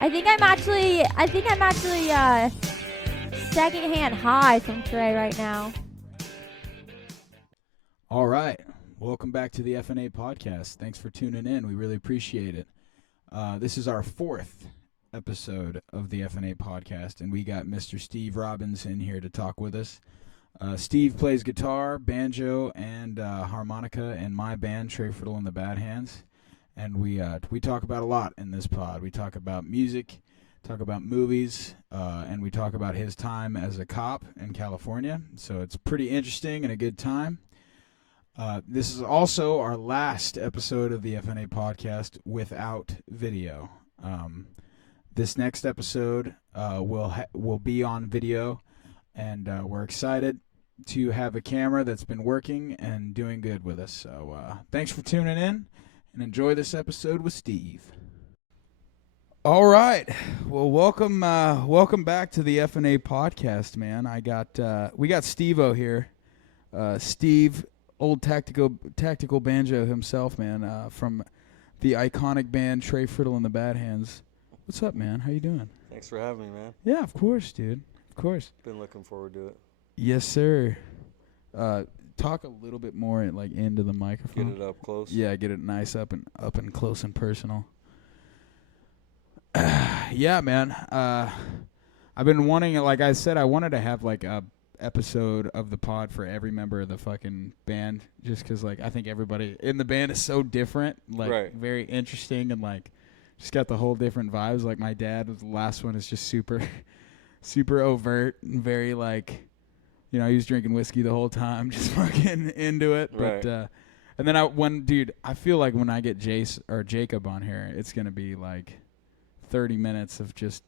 I think I'm actually secondhand high from Trey right now. All right. Welcome back to the FnA podcast. Thanks for tuning in. We really appreciate it. This is our fourth episode of the FnA podcast, and we got Mr. Steve Robbins in here to talk with us. Steve plays guitar, banjo, and harmonica in my band, Trey Friddle and the Bad Hands. And we talk about a lot in this pod. We talk about music, talk about movies, and we talk about his time as a cop in California. So it's pretty interesting and a good time. This is also our last episode of the FnA podcast without video. This next episode will be on video, and we're excited to have a camera that's been working and doing good with us. So thanks for tuning in, and enjoy this episode with Steve. All right, well, welcome back to the FnA podcast, man. We got Steve-O here, Steve. Old tactical banjo himself, man, from the iconic band Trey Friddle and the Bad Hands. What's up, man? How you doing? Thanks for having me, man. Yeah, of course, dude. Of course. Been looking forward to it. Yes, sir. Talk a little bit more into the microphone. Get it up close. Yeah, get it nice up and close and personal. Yeah, man. I've been wanting, like I said, I wanted to have like a episode of the pod for every member of the fucking band, just because I think everybody in the band is so different, right. Very interesting, and just got the whole different vibes. Like my dad was the last one, is just super super overt and very he was drinking whiskey the whole time, just fucking into it. Right. But and then I feel like when I get JACE or Jacob on here, it's gonna be 30 minutes of just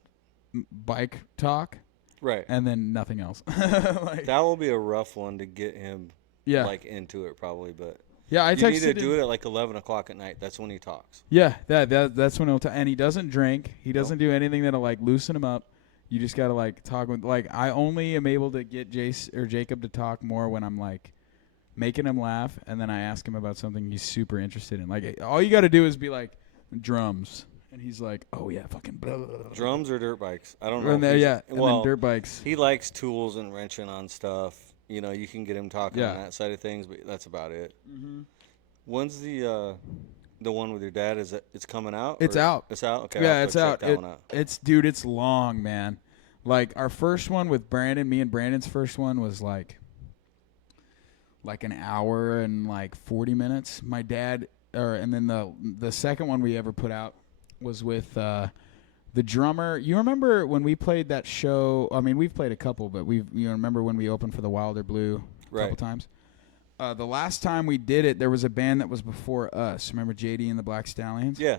bike talk. Right. And then nothing else. That will be a rough one to get him into it probably, but yeah, I you texted need to do him. it at 11 o'clock at night. That's when he talks. Yeah, that's when he'll talk. And he doesn't drink. He doesn't do anything that'll loosen him up. You just gotta talk with I only am able to get Jace or Jacob to talk more when I'm making him laugh, and then I ask him about something he's super interested in. All you gotta do is be drums. And he's like, oh, yeah, fucking blah, blah, blah. Drums or dirt bikes? I don't know. And then dirt bikes. He likes tools and wrenching on stuff. You know, you can get him talking on that side of things, but that's about it. Mm-hmm. When's the one with your dad? It's coming out? It's out. It's out? Okay. Yeah, it's out. That one out. It's long, man. Our first one with Brandon, me and Brandon's first one was like an hour and 40 minutes. My dad, and then the second one we ever put out was with the drummer. You remember when we played that show? I mean, we've played a couple, but remember when we opened for the Wilder Blue a couple times? The last time we did it, there was a band that was before us. Remember JD and the Black Stallions? Yeah.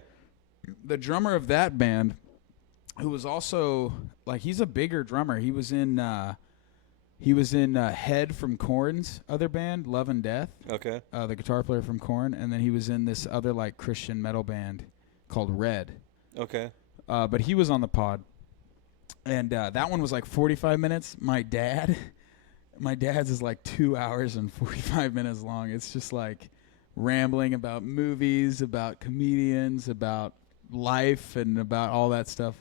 The drummer of that band, who was also he's a bigger drummer. He was in Head from Korn's other band, Love and Death. Okay. The guitar player from Korn, and then he was in this other Christian metal band called Red. Okay. But he was on the pod. And that one was 45 minutes. My dad's is 2 hours and 45 minutes long. It's just rambling about movies, about comedians, about life, and about all that stuff.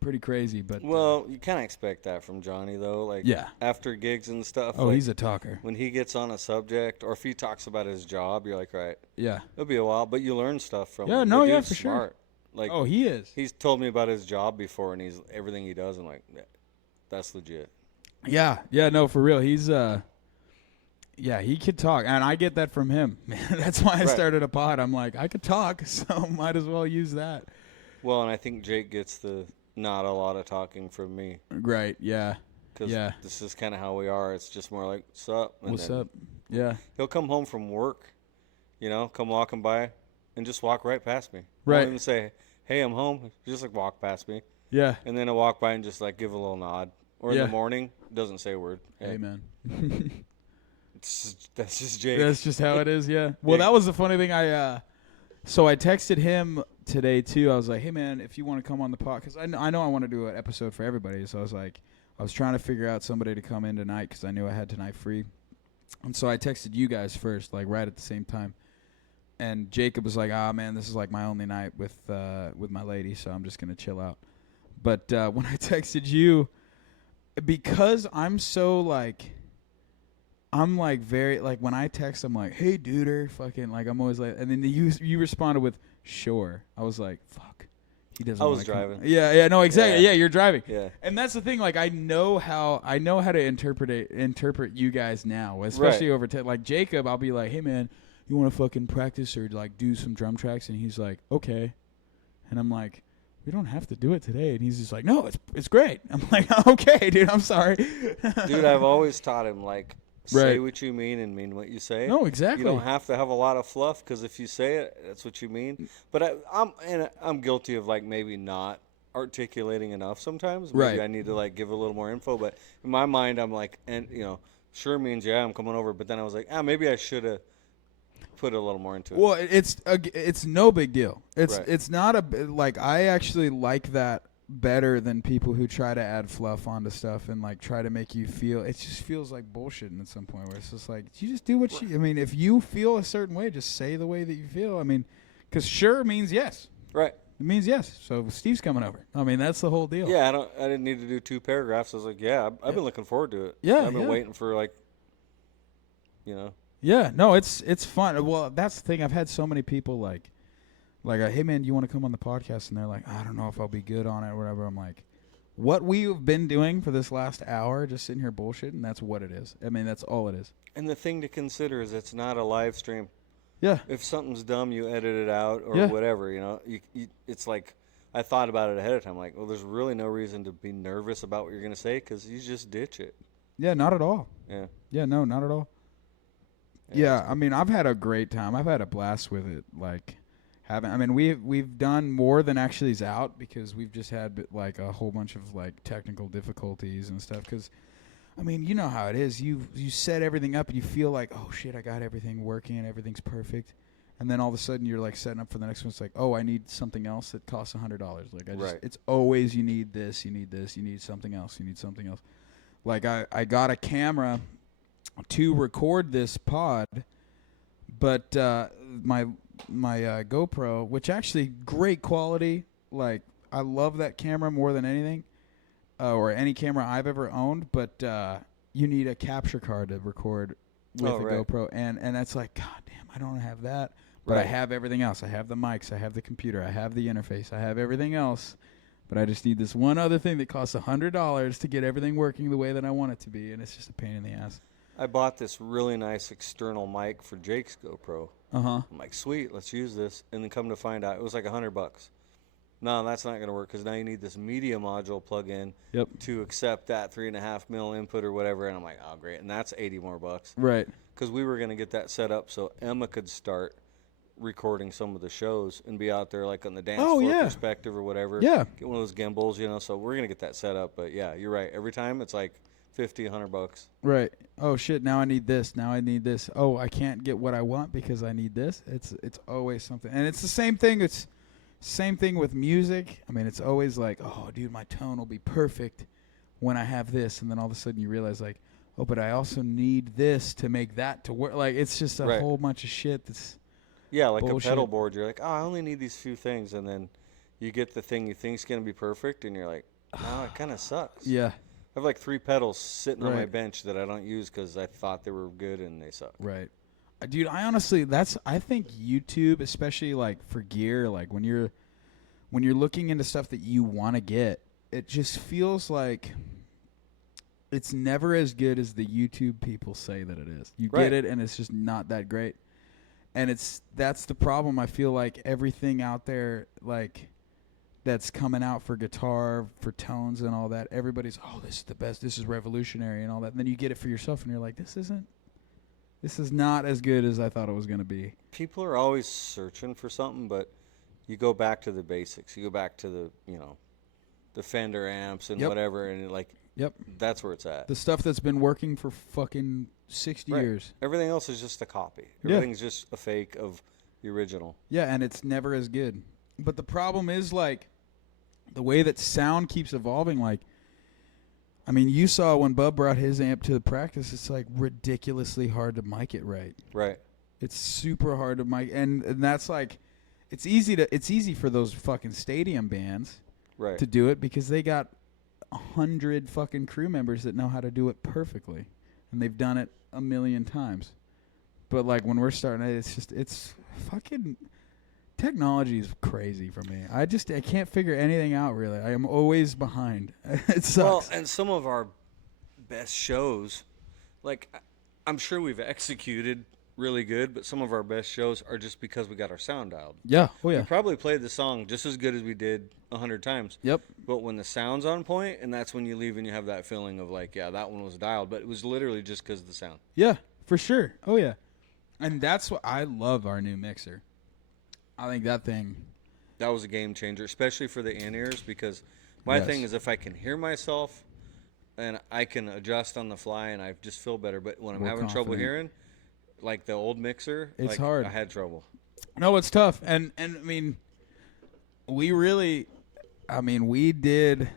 Pretty crazy, but well, you kind of expect that from Johnny, though. After gigs and stuff. Oh, he's a talker. When he gets on a subject, or if he talks about his job, you're right. Yeah. It'll be a while, but you learn stuff from him. Yeah, The no, yeah, dude's for smart. Sure. He is. He's told me about his job before, and everything he does, and that's legit. Yeah, no, for real. He's he could talk, and I get that from him. That's why I started a pod. I'm I could talk, so might as well use that. Well, and I think Jake gets the not a lot of talking from me. Right, yeah. Because this is kind of how we are. It's just more what's up? And what's up? Yeah. He'll come home from work, come walking by and just walk right past me. Right. Won't even say, hey, I'm home. Just walk past me. Yeah. And then I'll walk by and just give a little nod. Or in the morning, doesn't say a word. Hey man. That's just Jake. That's just how it is, yeah. Well, that was the funny thing. So I texted him today, too. I was like, hey, man, if you want to come on the pod, because I know I want to do an episode for everybody. So I was trying to figure out somebody to come in tonight because I knew I had tonight free. And so I texted you guys first, right at the same time. And Jacob was like, man, this is like my only night with my lady, so I'm just going to chill out. But when I texted you, because I'm so like, I'm like very, like when I text, I'm like, hey, dude, fucking, like I'm always like, and then you responded with, sure. I was like, fuck. He doesn't. I was driving. Yeah, no, exactly. Yeah, you're driving. Yeah. And that's the thing. Like, I know how to interpret you guys now, especially over like Jacob. I'll be like, hey man, you want to fucking practice or like do some drum tracks? And he's like, okay. And I'm like, we don't have to do it today. And he's just like, no, it's great. I'm like, okay, dude, I'm sorry. Dude, I've always taught him like, say what you mean and mean what you say. No, exactly. You don't have to have a lot of fluff because if you say it, that's what you mean. But I'm guilty of like maybe not articulating enough sometimes. Maybe I need to like give a little more info. But in my mind, I'm like, and sure means yeah, I'm coming over. But then I was like, maybe I should have put a little more into it. Well, it's no big deal. It's not like I actually like that better than people who try to add fluff onto stuff and like try to make you feel. It just feels like bullshit at some point where it's just like, you just do what you. I mean, if you feel a certain way, just say the way that you feel. I mean, because sure means yes. Right. It means yes. So Steve's coming over. I mean, that's the whole deal. Yeah, I didn't need to do 2 paragraphs. I was like, I've been looking forward to it. Yeah, I've been waiting for like, Yeah, no, it's fun. Well, that's the thing. I've had so many people like, hey man, do you want to come on the podcast? And they're like, I don't know if I'll be good on it or whatever. I'm like, what we've been doing for this last hour, just sitting here bullshitting, that's what it is. I mean, that's all it is. And the thing to consider is it's not a live stream. Yeah. If something's dumb, you edit it out or whatever, it's like, I thought about it ahead of time. Like, well, there's really no reason to be nervous about what you're going to say because you just ditch it. Yeah, not at all. Yeah. Yeah, no, not at all. Yeah, I mean, I've had a great time. I've had a blast with it. Like, we've done more than actually is out because we've just had like a whole bunch of like technical difficulties and stuff. Because, I mean, you know how it is. You set everything up and you feel like, oh shit, I got everything working and everything's perfect. And then all of a sudden you're like setting up for the next one. It's like, oh, I need something else that costs $100. Like it's always you need this, you need this, you need something else, you need something else. Like I got a camera to record this pod, but my GoPro, which actually great quality, like I love that camera more than anything, or any camera I've ever owned, but you need a capture card to record with a GoPro, and that's like, god damn, I don't have that, but I have everything else. I have the mics, I have the computer, I have the interface, I have everything else, but I just need this one other thing that costs $100 to get everything working the way that I want it to be, and it's just a pain in the ass. I bought this really nice external mic for Jake's GoPro. I'm like, sweet, let's use this. And then come to find out, it was like $100. No, that's not going to work because now you need this media module plug-in to accept that 3.5 mil input or whatever. And I'm like, oh, great. And that's $80 more. Right. Because we were going to get that set up so Emma could start recording some of the shows and be out there like on the dance floor perspective or whatever. Yeah. Get one of those gimbals, so we're going to get that set up. But, yeah, you're right. Every time it's like $50, $100. Right. Oh shit! Now I need this. Now I need this. Oh, I can't get what I want because I need this. It's always something, and it's the same thing. It's same thing with music. I mean, it's always like, oh, dude, my tone will be perfect when I have this, and then all of a sudden you realize like, oh, but I also need this to make that to work. Like it's just a whole bunch of shit. That's like bullshit. A pedal board. You're like, oh, I only need these few things, and then you get the thing you think's gonna be perfect, and you're like, no, it kind of sucks. Yeah. I have like 3 pedals sitting on my bench that I don't use because I thought they were good and they suck. Right. Dude, I honestly, I think YouTube, especially like for gear, like when you're looking into stuff that you want to get, it just feels like it's never as good as the YouTube people say that it is. You get it and it's just not that great. And that's the problem. I feel like everything out there, like, that's coming out for guitar, for tones and all that, everybody's, oh, this is the best, this is revolutionary and all that. And then you get it for yourself and you're like, this is not as good as I thought it was going to be. People are always searching for something, but you go back to the basics. You go back to the, the Fender amps and whatever, and that's where it's at. The stuff that's been working for fucking 60 years. Everything else is just a copy. Everything's just a fake of the original. Yeah, and it's never as good. But the problem is, like, the way that sound keeps evolving, like, I mean, you saw when Bub brought his amp to the practice, it's like ridiculously hard to mic it right. Right. It's super hard to mic, and that's like, it's easy for those fucking stadium bands to do it because they got 100 fucking crew members that know how to do it perfectly, and they've done it a million times. But like when we're starting, it's fucking technology is crazy for me. I can't figure anything out really. I am always behind. It sucks. Well, and some of our best shows, like I'm sure we've executed really good, but some of our best shows are just because we got our sound dialed. Yeah. Oh yeah. We probably played the song just as good as we did 100 times. Yep. But when the sound's on point, and that's when you leave and you have that feeling of like, yeah, that one was dialed, but it was literally just because of the sound. Yeah, for sure. Oh yeah. And that's what I love our new mixer. I think that was a game changer, especially for the in-ears, because my thing is if I can hear myself and I can adjust on the fly and I just feel better. But when I'm having trouble hearing, like the old mixer, it's hard. I had trouble. No, it's tough. And I mean, we did.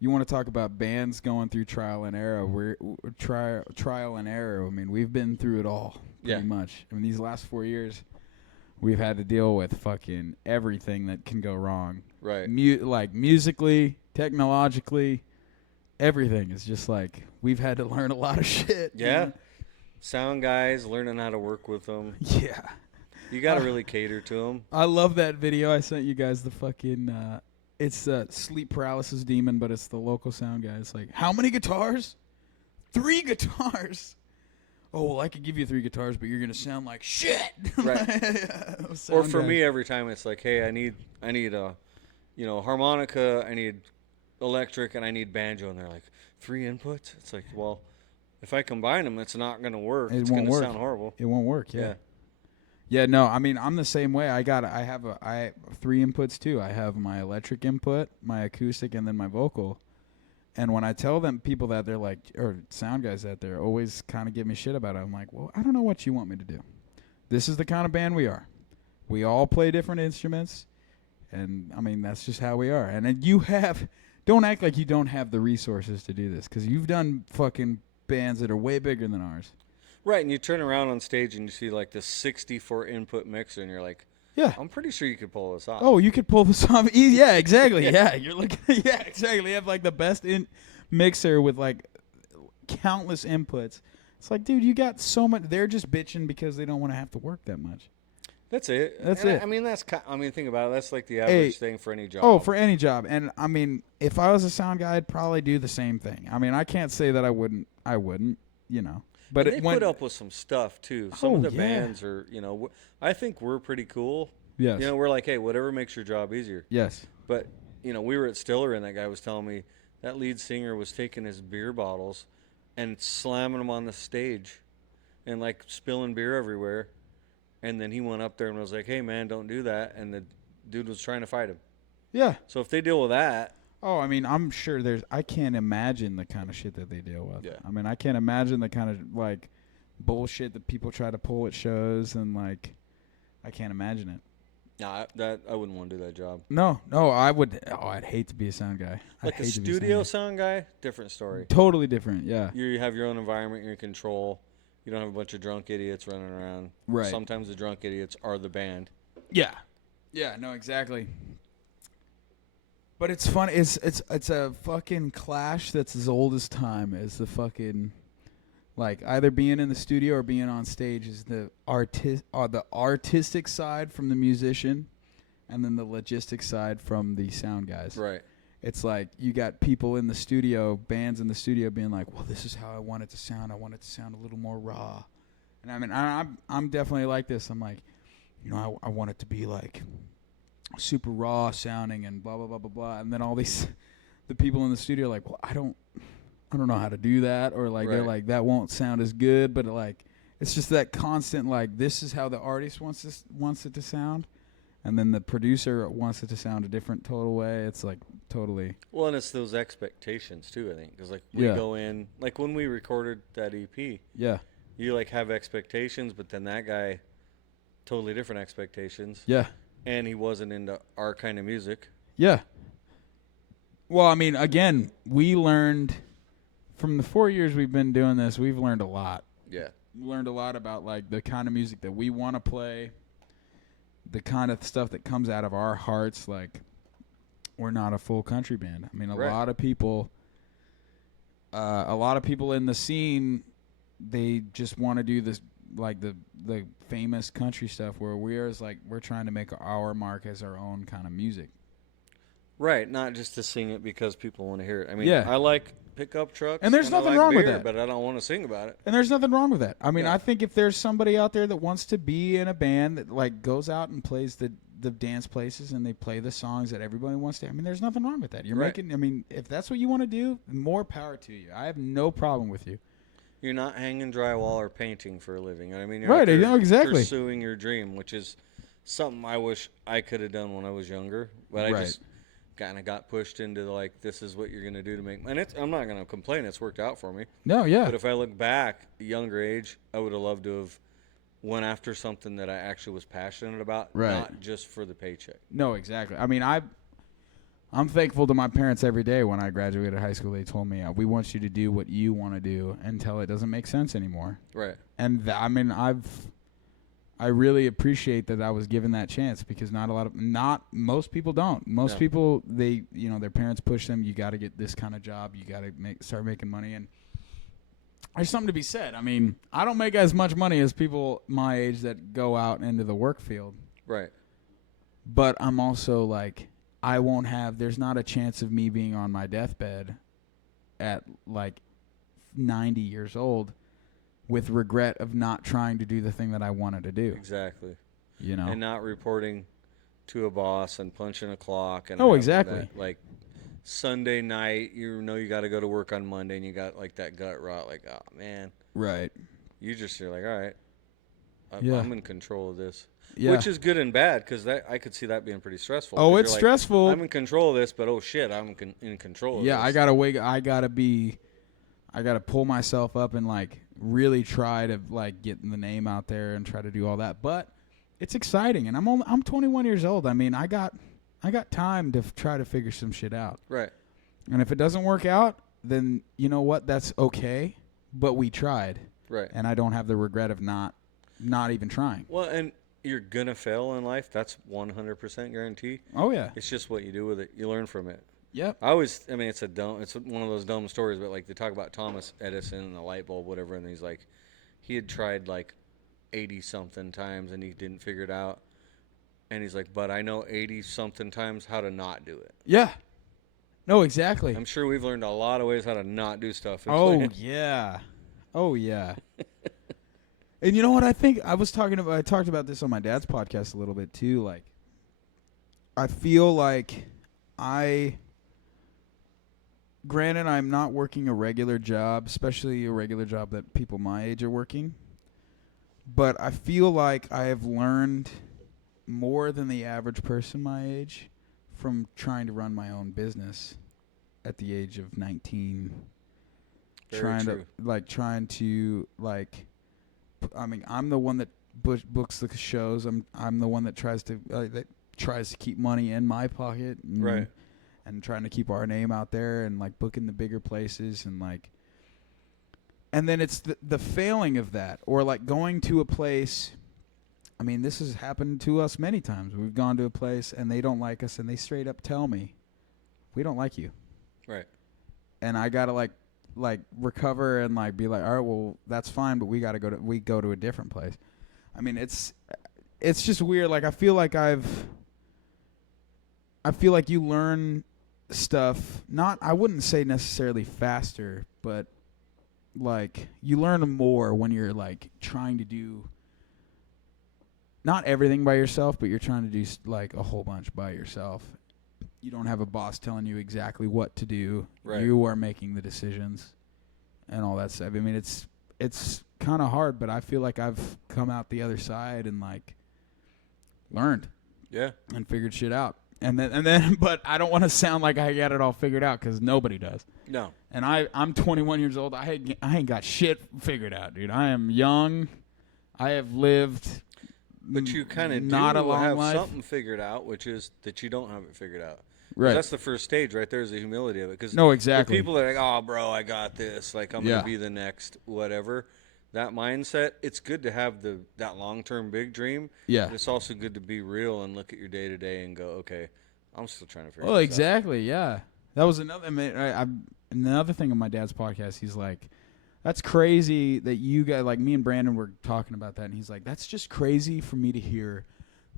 You want to talk about bands going through trial and error? We're trial and error. I mean, we've been through it all pretty much. I mean, these last 4 years, we've had to deal with fucking everything that can go wrong. Right. Like musically, technologically, everything is just like we've had to learn a lot of shit. Yeah. You know? Sound guys, learning how to work with them. Yeah. You got to really cater to them. I love that video I sent you guys. The fucking, it's Sleep Paralysis Demon, but it's the local sound guy. It's like, how many guitars? 3 guitars. Oh, well, I could give you 3 guitars, but you're going to sound like shit. Right. Or for me, every time it's like, hey, I need a, harmonica, I need electric, and I need banjo. And they're like, 3 inputs? It's like, well, if I combine them, it's not going to work. It's going to sound horrible. It won't work, yeah. Yeah, no, I mean, I'm the same way. I have 3 inputs, too. I have my electric input, my acoustic, and then my vocal. And when I tell people that, they're like, or sound guys that they're always kind of give me shit about it. I'm like, well, I don't know what you want me to do. This is the kind of band we are. We all play different instruments. And, I mean, that's just how we are. And then don't act like you don't have the resources to do this. Because you've done fucking bands that are way bigger than ours. Right, and you turn around on stage and you see like this 64 input mixer, and you're like, yeah, I'm pretty sure you could pull this off. Oh, you could pull this off easy. Yeah, exactly. Yeah, you're looking. Yeah, exactly. You have like the best mixer with like countless inputs. It's like, dude, you got so much. They're just bitching because they don't want to have to work that much. That's it. That's it. I mean, think about it. That's like the average thing for any job. Oh, for any job. And I mean, if I was a sound guy, I'd probably do the same thing. I mean, I can't say that I wouldn't. But they put up with some stuff too. Some of the bands are, I think we're pretty cool. Yes. We're like, hey, whatever makes your job easier. Yes. But, we were at Stiller, and that guy was telling me that lead singer was taking his beer bottles and slamming them on the stage and like spilling beer everywhere. And then he went up there and was like, hey, man, don't do that. And the dude was trying to fight him. Yeah. So if they deal with that. Oh, I mean, I'm sure I can't imagine the kind of shit that they deal with. Yeah. I mean, I can't imagine the kind of, like, bullshit that people try to pull at shows, and, like, I can't imagine it. No, I wouldn't want to do that job. No, I would. Oh, I'd hate to be a sound guy. Like a studio sound guy, different story. Totally different, yeah. You have your own environment, you're in control. You don't have a bunch of drunk idiots running around. Right. Sometimes the drunk idiots are the band. Yeah. Yeah, no, exactly. But it's fun. It's a fucking clash that's as old as time. Is the fucking, like, either being in the studio or being on stage is the artistic side from the musician, and then the logistics side from the sound guys. Right. It's like you got people in the studio, bands in the studio, being like, "Well, this is how I want it to sound. I want it to sound a little more raw." And I mean, I'm definitely like this. I'm like, I want it to be like super raw sounding and blah blah blah blah blah. And then all the people in the studio are like, well, I don't know how to do that, or like they're like, that won't sound as good. But like, it's just that constant like, this is how the artist wants it to sound, and then the producer wants it to sound a different total way. It's like totally. Well, and it's those expectations too, I think, because like we go in, like when we recorded that EP. Yeah. You like have expectations, but then that guy, totally different expectations. Yeah. And he wasn't into our kind of music. Yeah. Well, I mean, again, we learned from the 4 years we've been doing this, we've learned a lot. Yeah. learned a lot about like the kind of music that we want to play, the kind of stuff that comes out of our hearts. Like, we're not a full country band. I mean, a lot of people in the scene, they just want to do this, like the famous country stuff, where we're trying to make our mark as our own kind of music. Right, not just to sing it because people want to hear it. I mean, Yeah. I like pickup trucks, and there's nothing wrong with that. But I don't want to sing about it. And there's nothing wrong with that. I mean, Yeah. I think if there's somebody out there that wants to be in a band that like goes out and plays the dance places and they play the songs that everybody wants to, I mean, there's nothing wrong with that. You're making, I mean, if that's what you want to do, more power to you. I have no problem with you. You're not hanging drywall or painting for a living. I mean, you're Right, out there exactly. pursuing your dream, which is something I wish I could have done when I was younger, but I just kind of got pushed into like, this is what you're going to do to make money. And I'm not going to complain. It's worked out for me. No, yeah. But if I look back, at a younger age, I would have loved to have went after something that I actually was passionate about, not just for the paycheck. No, exactly. I mean, I'm thankful to my parents every day. When I graduated high school, they told me, we want you to do what you want to do until it doesn't make sense anymore. Right. And I mean, I really appreciate that I was given that chance, because most people don't. Most people, their parents push them, you got to get this kind of job, you got to start making money, and there's something to be said. I mean, I don't make as much money as people my age that go out into the work field. Right. But I'm also like, there's not a chance of me being on my deathbed at like 90 years old with regret of not trying to do the thing that I wanted to do. Exactly. You know? And not reporting to a boss and punching a clock. And exactly. That, like, Sunday night, you got to go to work on Monday, and you got like that gut rot, like, oh man. Right. You're like, all right, I'm in control of this. Yeah. Which is good and bad, because I could see that being pretty stressful. Oh, it's stressful. I'm in control of this, but oh shit, I'm in control of this. Yeah, I gotta pull myself up and like really try to like get the name out there and try to do all that. But it's exciting, and I'm 21 years old. I mean, I got time to try to figure some shit out. Right. And if it doesn't work out, then you know what? That's okay. But we tried. Right. And I don't have the regret of not even trying. Well, and you're gonna fail in life. That's 100% guarantee. Oh yeah. It's just what you do with it. You learn from it. Yep. It's one of those dumb stories, but like they talk about Thomas Edison and the light bulb, whatever, and he's like, he had tried like 80 something times and he didn't figure it out. And he's like, but I know 80 something times how to not do it. Yeah. No, exactly. I'm sure we've learned a lot of ways how to not do stuff. Yeah. Oh yeah. And you know what I think? I talked about this on my dad's podcast a little bit too. Like, I feel like granted, I'm not working a regular job, especially a regular job that people my age are working. But I feel like I have learned more than the average person my age from trying to run my own business at the age of 19. I'm the one that books the shows. I'm the one that tries to keep money in my pocket. Right. And trying to keep our name out there and like booking the bigger places and then it's the failing of that, or like going to a place. I mean, this has happened to us many times. We've gone to a place and they don't like us and they straight up tell me, we don't like you. Right. And I gotta like recover and like be like, all right, well that's fine, but we go to a different place. I mean, it's just weird. Like I feel like you learn stuff, I wouldn't say necessarily faster, but like you learn more when you're like trying to do not everything by yourself, but you're trying to do like a whole bunch by yourself. You don't have a boss telling you exactly what to do. Right. You are making the decisions and all that stuff. I mean, it's kind of hard, but I feel like I've come out the other side and like learned. Yeah. And figured shit out. And then, but I don't want to sound like I got it all figured out, because nobody does. No. And I'm 21 years old. I ain't got shit figured out, dude. I am young. I have lived. But you kind of have something figured out, which is that you don't have it figured out. Right. That's the first stage right there, is the humility of it. Cause no, exactly. The people that are like, oh, bro, I got this. Like, I'm going to be the next whatever. that mindset, it's good to have that long-term big dream. Yeah. But it's also good to be real and look at your day-to-day and go, okay, I'm still trying to figure Well, this exactly, yeah. That was another. I mean, another thing on my dad's podcast. He's like, "That's crazy that you guys, like me and Brandon were talking about that," and he's like, "That's just crazy for me to hear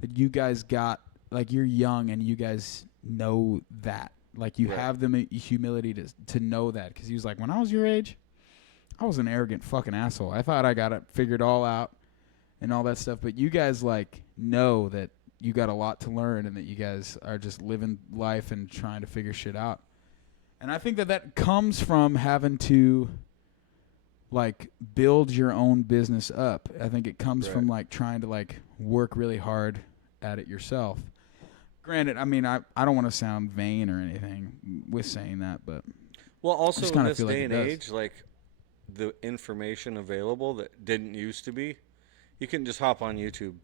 that you guys got like you're young and you guys know that, like you have the humility to know that." Because he was like, "When I was your age, I was an arrogant fucking asshole. I thought I got it figured all out and all that stuff, but you guys like know that." You got a lot to learn and that you guys are just living life and trying to figure shit out. And I think that comes from having to, like, build your own business up. I think it comes from, like, trying to, like, work really hard at it yourself. Granted, I mean, I don't want to sound vain or anything with saying that, but well, also in this like day and age, like, the information available that didn't used to be, you can just hop on YouTube.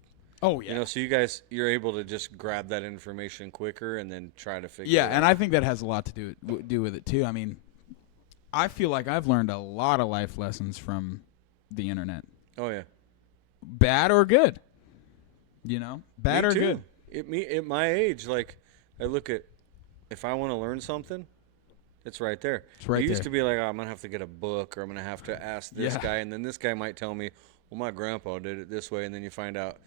Oh, yeah. You know, so you're able to just grab that information quicker and then try to figure it out. Yeah, and I think that has a lot to do with it, too. I mean, I feel like I've learned a lot of life lessons from the internet. Oh, yeah. Bad or good. You know? Bad me or too. good. At my age, like, I look at, if I want to learn something, it's right there. It's right It used there. to be like, oh, I'm going to have to get a book or I'm going to have to ask this guy. And then this guy might tell me, well, my grandpa did it this way. And then you find out.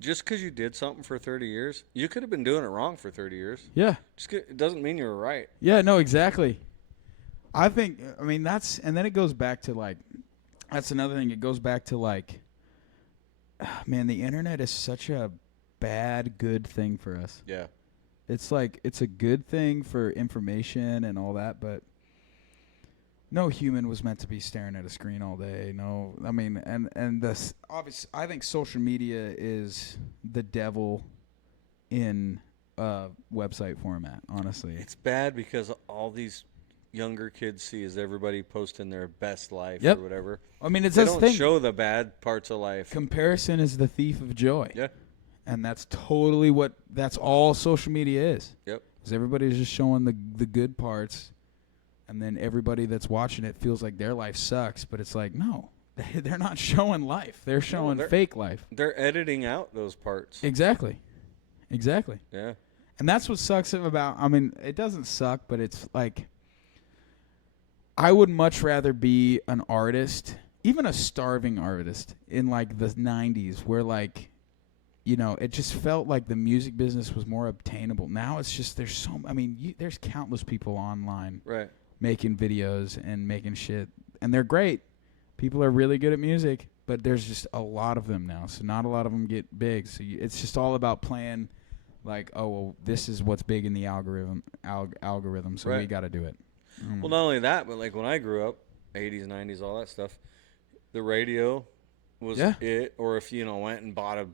Just because you did something for 30 years, you could have been doing it wrong for 30 years. Yeah. It doesn't mean you were right. Yeah, no, exactly. I think, I mean, and then it goes back to, like, that's another thing. It goes back to, like, man, the internet is such a bad, good thing for us. Yeah. It's like, it's a good thing for information and all that, but no human was meant to be staring at a screen all day. No, I mean, and this obviously, I think social media is the devil in website format. Honestly, it's bad because all these younger kids see is everybody posting their best life Yep. or whatever. I mean, it's they this don't thing. show the bad parts of life. Comparison is the thief of joy. Yeah. And that's totally that's all social media is. Yep. Because everybody's just showing the good parts. And then everybody that's watching it feels like their life sucks, but it's like, no, they're not showing life. They're showing fake life. They're editing out those parts. Exactly. Yeah. And that's what sucks about, I mean, it doesn't suck, but it's like, I would much rather be an artist, even a starving artist in like the 90s where like, you know, it just felt like the music business was more obtainable. Now it's just, there's countless people online. Right. Making videos and making shit, and they're great. People are really good at music, but there's just a lot of them now, so not a lot of them get big. So it's just all about playing, like, oh, well, this is what's big in the algorithm, so we got to do it. Well, not only that, but like when I grew up, 80s, 90s, all that stuff, the radio was it, or if you went and bought a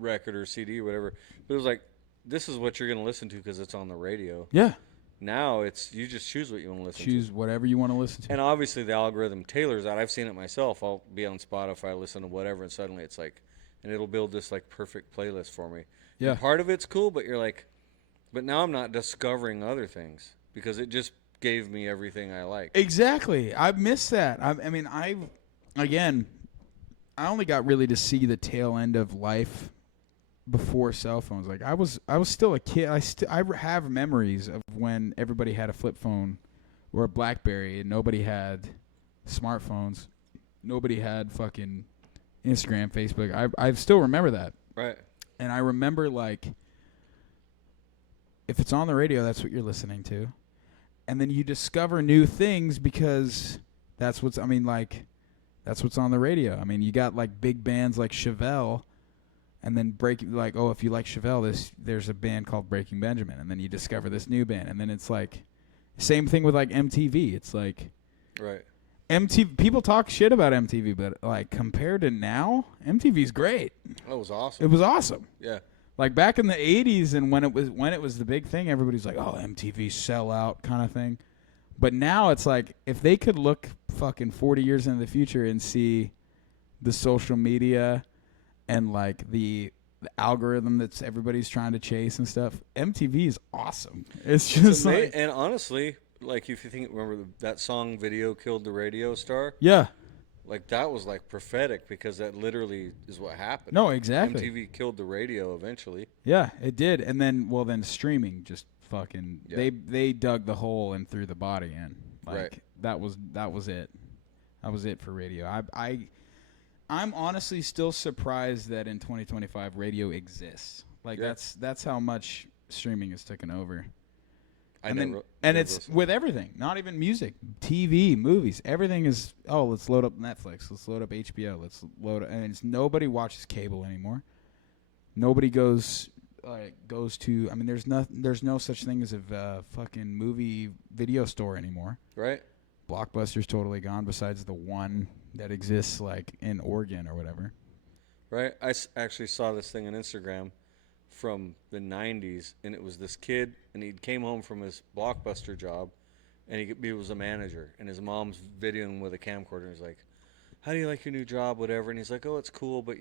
record or CD or whatever, but it was like, this is what you're going to listen to because it's on the radio. Yeah. Now it's you just choose what you want to listen to. Choose whatever you want to listen to. And obviously the algorithm tailors that. I've seen it myself. I'll be on Spotify, listen to whatever, and suddenly it's like, and it'll build this like perfect playlist for me. Yeah. And part of it's cool, but you're like, but now I'm not discovering other things because it just gave me everything I like. Exactly. I miss that. I mean, I only got really to see the tail end of life before cell phones. Like I was still a kid. I have memories of when everybody had a flip phone or a BlackBerry and nobody had smartphones. Nobody had fucking Instagram, Facebook. I still remember that. Right. And I remember like if it's on the radio, that's what you're listening to. And then you discover new things because that's what's on the radio. I mean, you got like big bands like Chevelle. And then if you like Chevelle, there's a band called Breaking Benjamin, and then you discover this new band, and then it's like, same thing with like MTV. It's like, right. MTV. People talk shit about MTV, but like compared to now, MTV's great. That was awesome. It was awesome. Yeah. Like back in the '80s, and when it was the big thing, everybody's like, oh, MTV sellout kind of thing. But now it's like, if they could look fucking 40 years into the future and see the social media and like the algorithm that's everybody's trying to chase and stuff, MTV is awesome. It's just like, and honestly, like if you remember that song "Video Killed the Radio Star." Yeah. Like, that was, like, prophetic because that literally is what happened. No, exactly. MTV killed the radio eventually. Yeah, it did. And then, then streaming just fucking, Yeah. they dug the hole and threw the body in. Like, Right. that was it. That was it for radio. I'm honestly still surprised that in 2025 radio exists. Like, Yeah. that's how much streaming has taken over. And it's listened. with everything, not even music, TV, movies. Everything is, let's load up Netflix, let's load up HBO, and nobody watches cable anymore. Nobody goes to. I mean, there's no such thing as a fucking movie video store anymore. Right. Blockbuster's totally gone. Besides the one that exists like in Oregon or whatever. Right. I actually saw this thing on Instagram from the 90s, and it was this kid, and he came home from his Blockbuster job, and he was a manager, and his mom's videoing with a camcorder, and he's like, how do you like your new job, whatever, and he's like, oh, it's cool, but,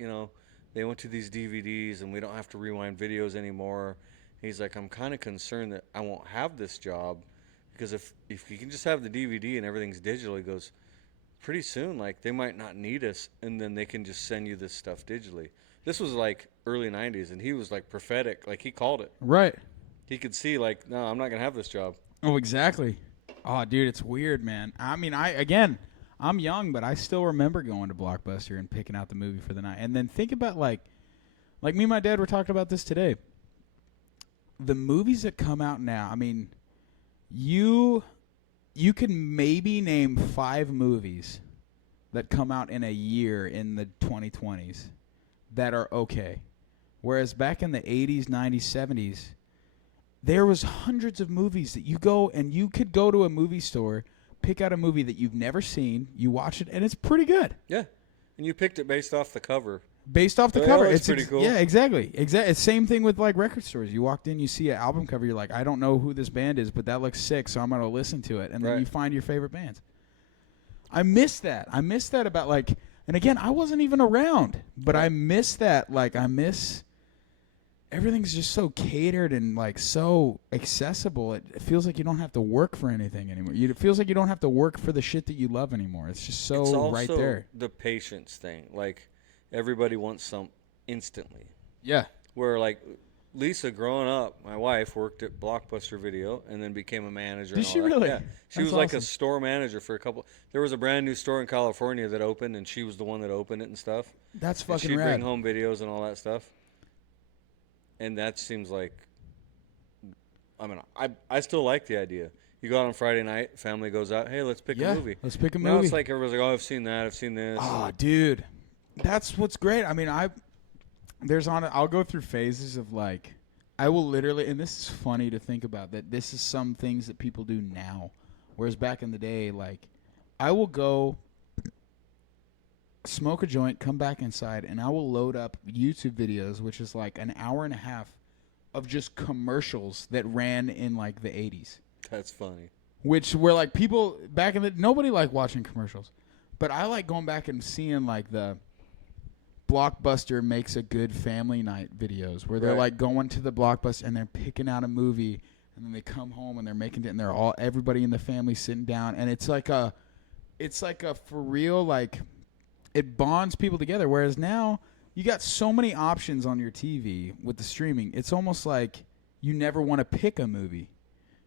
they went to these DVDs, and we don't have to rewind videos anymore. And he's like, I'm kind of concerned that I won't have this job, because if you can just have the DVD and everything's digital, he goes, pretty soon, like, they might not need us, and then they can just send you this stuff digitally. This was like early 90s, and he was like prophetic. Like, he called it. Right. He could see, like, no, I'm not going to have this job. Oh, exactly. Oh, dude, it's weird, man. I mean, I'm young, but I still remember going to Blockbuster and picking out the movie for the night. And then think about, like me and my dad were talking about this today. The movies that come out now, I mean, you can maybe name 5 movies that come out in a year in the 2020s that are okay. Whereas back in the 80s, 90s, 70s, there was hundreds of movies that you could go to a movie store, pick out a movie that you've never seen, you watch it, and it's pretty good. Yeah. And you picked it based off the cover. Based off the cover. It's pretty cool. Yeah, exactly. It's same thing with like record stores. You walked in, you see an album cover, you're like, I don't know who this band is, but that looks sick, so I'm going to listen to it. And then you find your favorite bands. I miss that. I miss that about like, and again, I wasn't even around, but I miss that. Like, I miss everything's just so catered and like so accessible. It feels like you don't have to work for anything anymore. It feels like you don't have to work for the shit that you love anymore. It's just so it's also right there. The patience thing. Like, everybody wants some instantly. Yeah. Where, like, Lisa, growing up, my wife worked at Blockbuster Video and then became a manager. Did she really? Yeah. She was like a store manager for a couple. There was a brand new store in California that opened, and she was the one that opened it and stuff. That's And fucking she'd rad. bring home videos and all that stuff. And that seems like, I mean, I still like the idea. You go out on Friday night, family goes out, hey, let's pick a movie. Let's pick a Now movie. it's like everyone's like, oh, I've seen that, I've seen this. Oh, dude. That's what's great. I mean, I'll go through phases of like, I will literally, and this is funny to think about, that this is some things that people do now. Whereas back in the day, like, I will go smoke a joint, come back inside, and I will load up YouTube videos, which is like an hour and a half of just commercials that ran in like the 80s. That's funny. Which were like people back in the, nobody liked watching commercials. But I like going back and seeing like the Blockbuster makes a good family night videos where they're like going to the Blockbuster and they're picking out a movie, and then they come home and they're making it, and they're all, everybody in the family sitting down, and it's like a for real, like, it bonds people together. Whereas now you got so many options on your TV with the streaming. It's almost like you never want to pick a movie.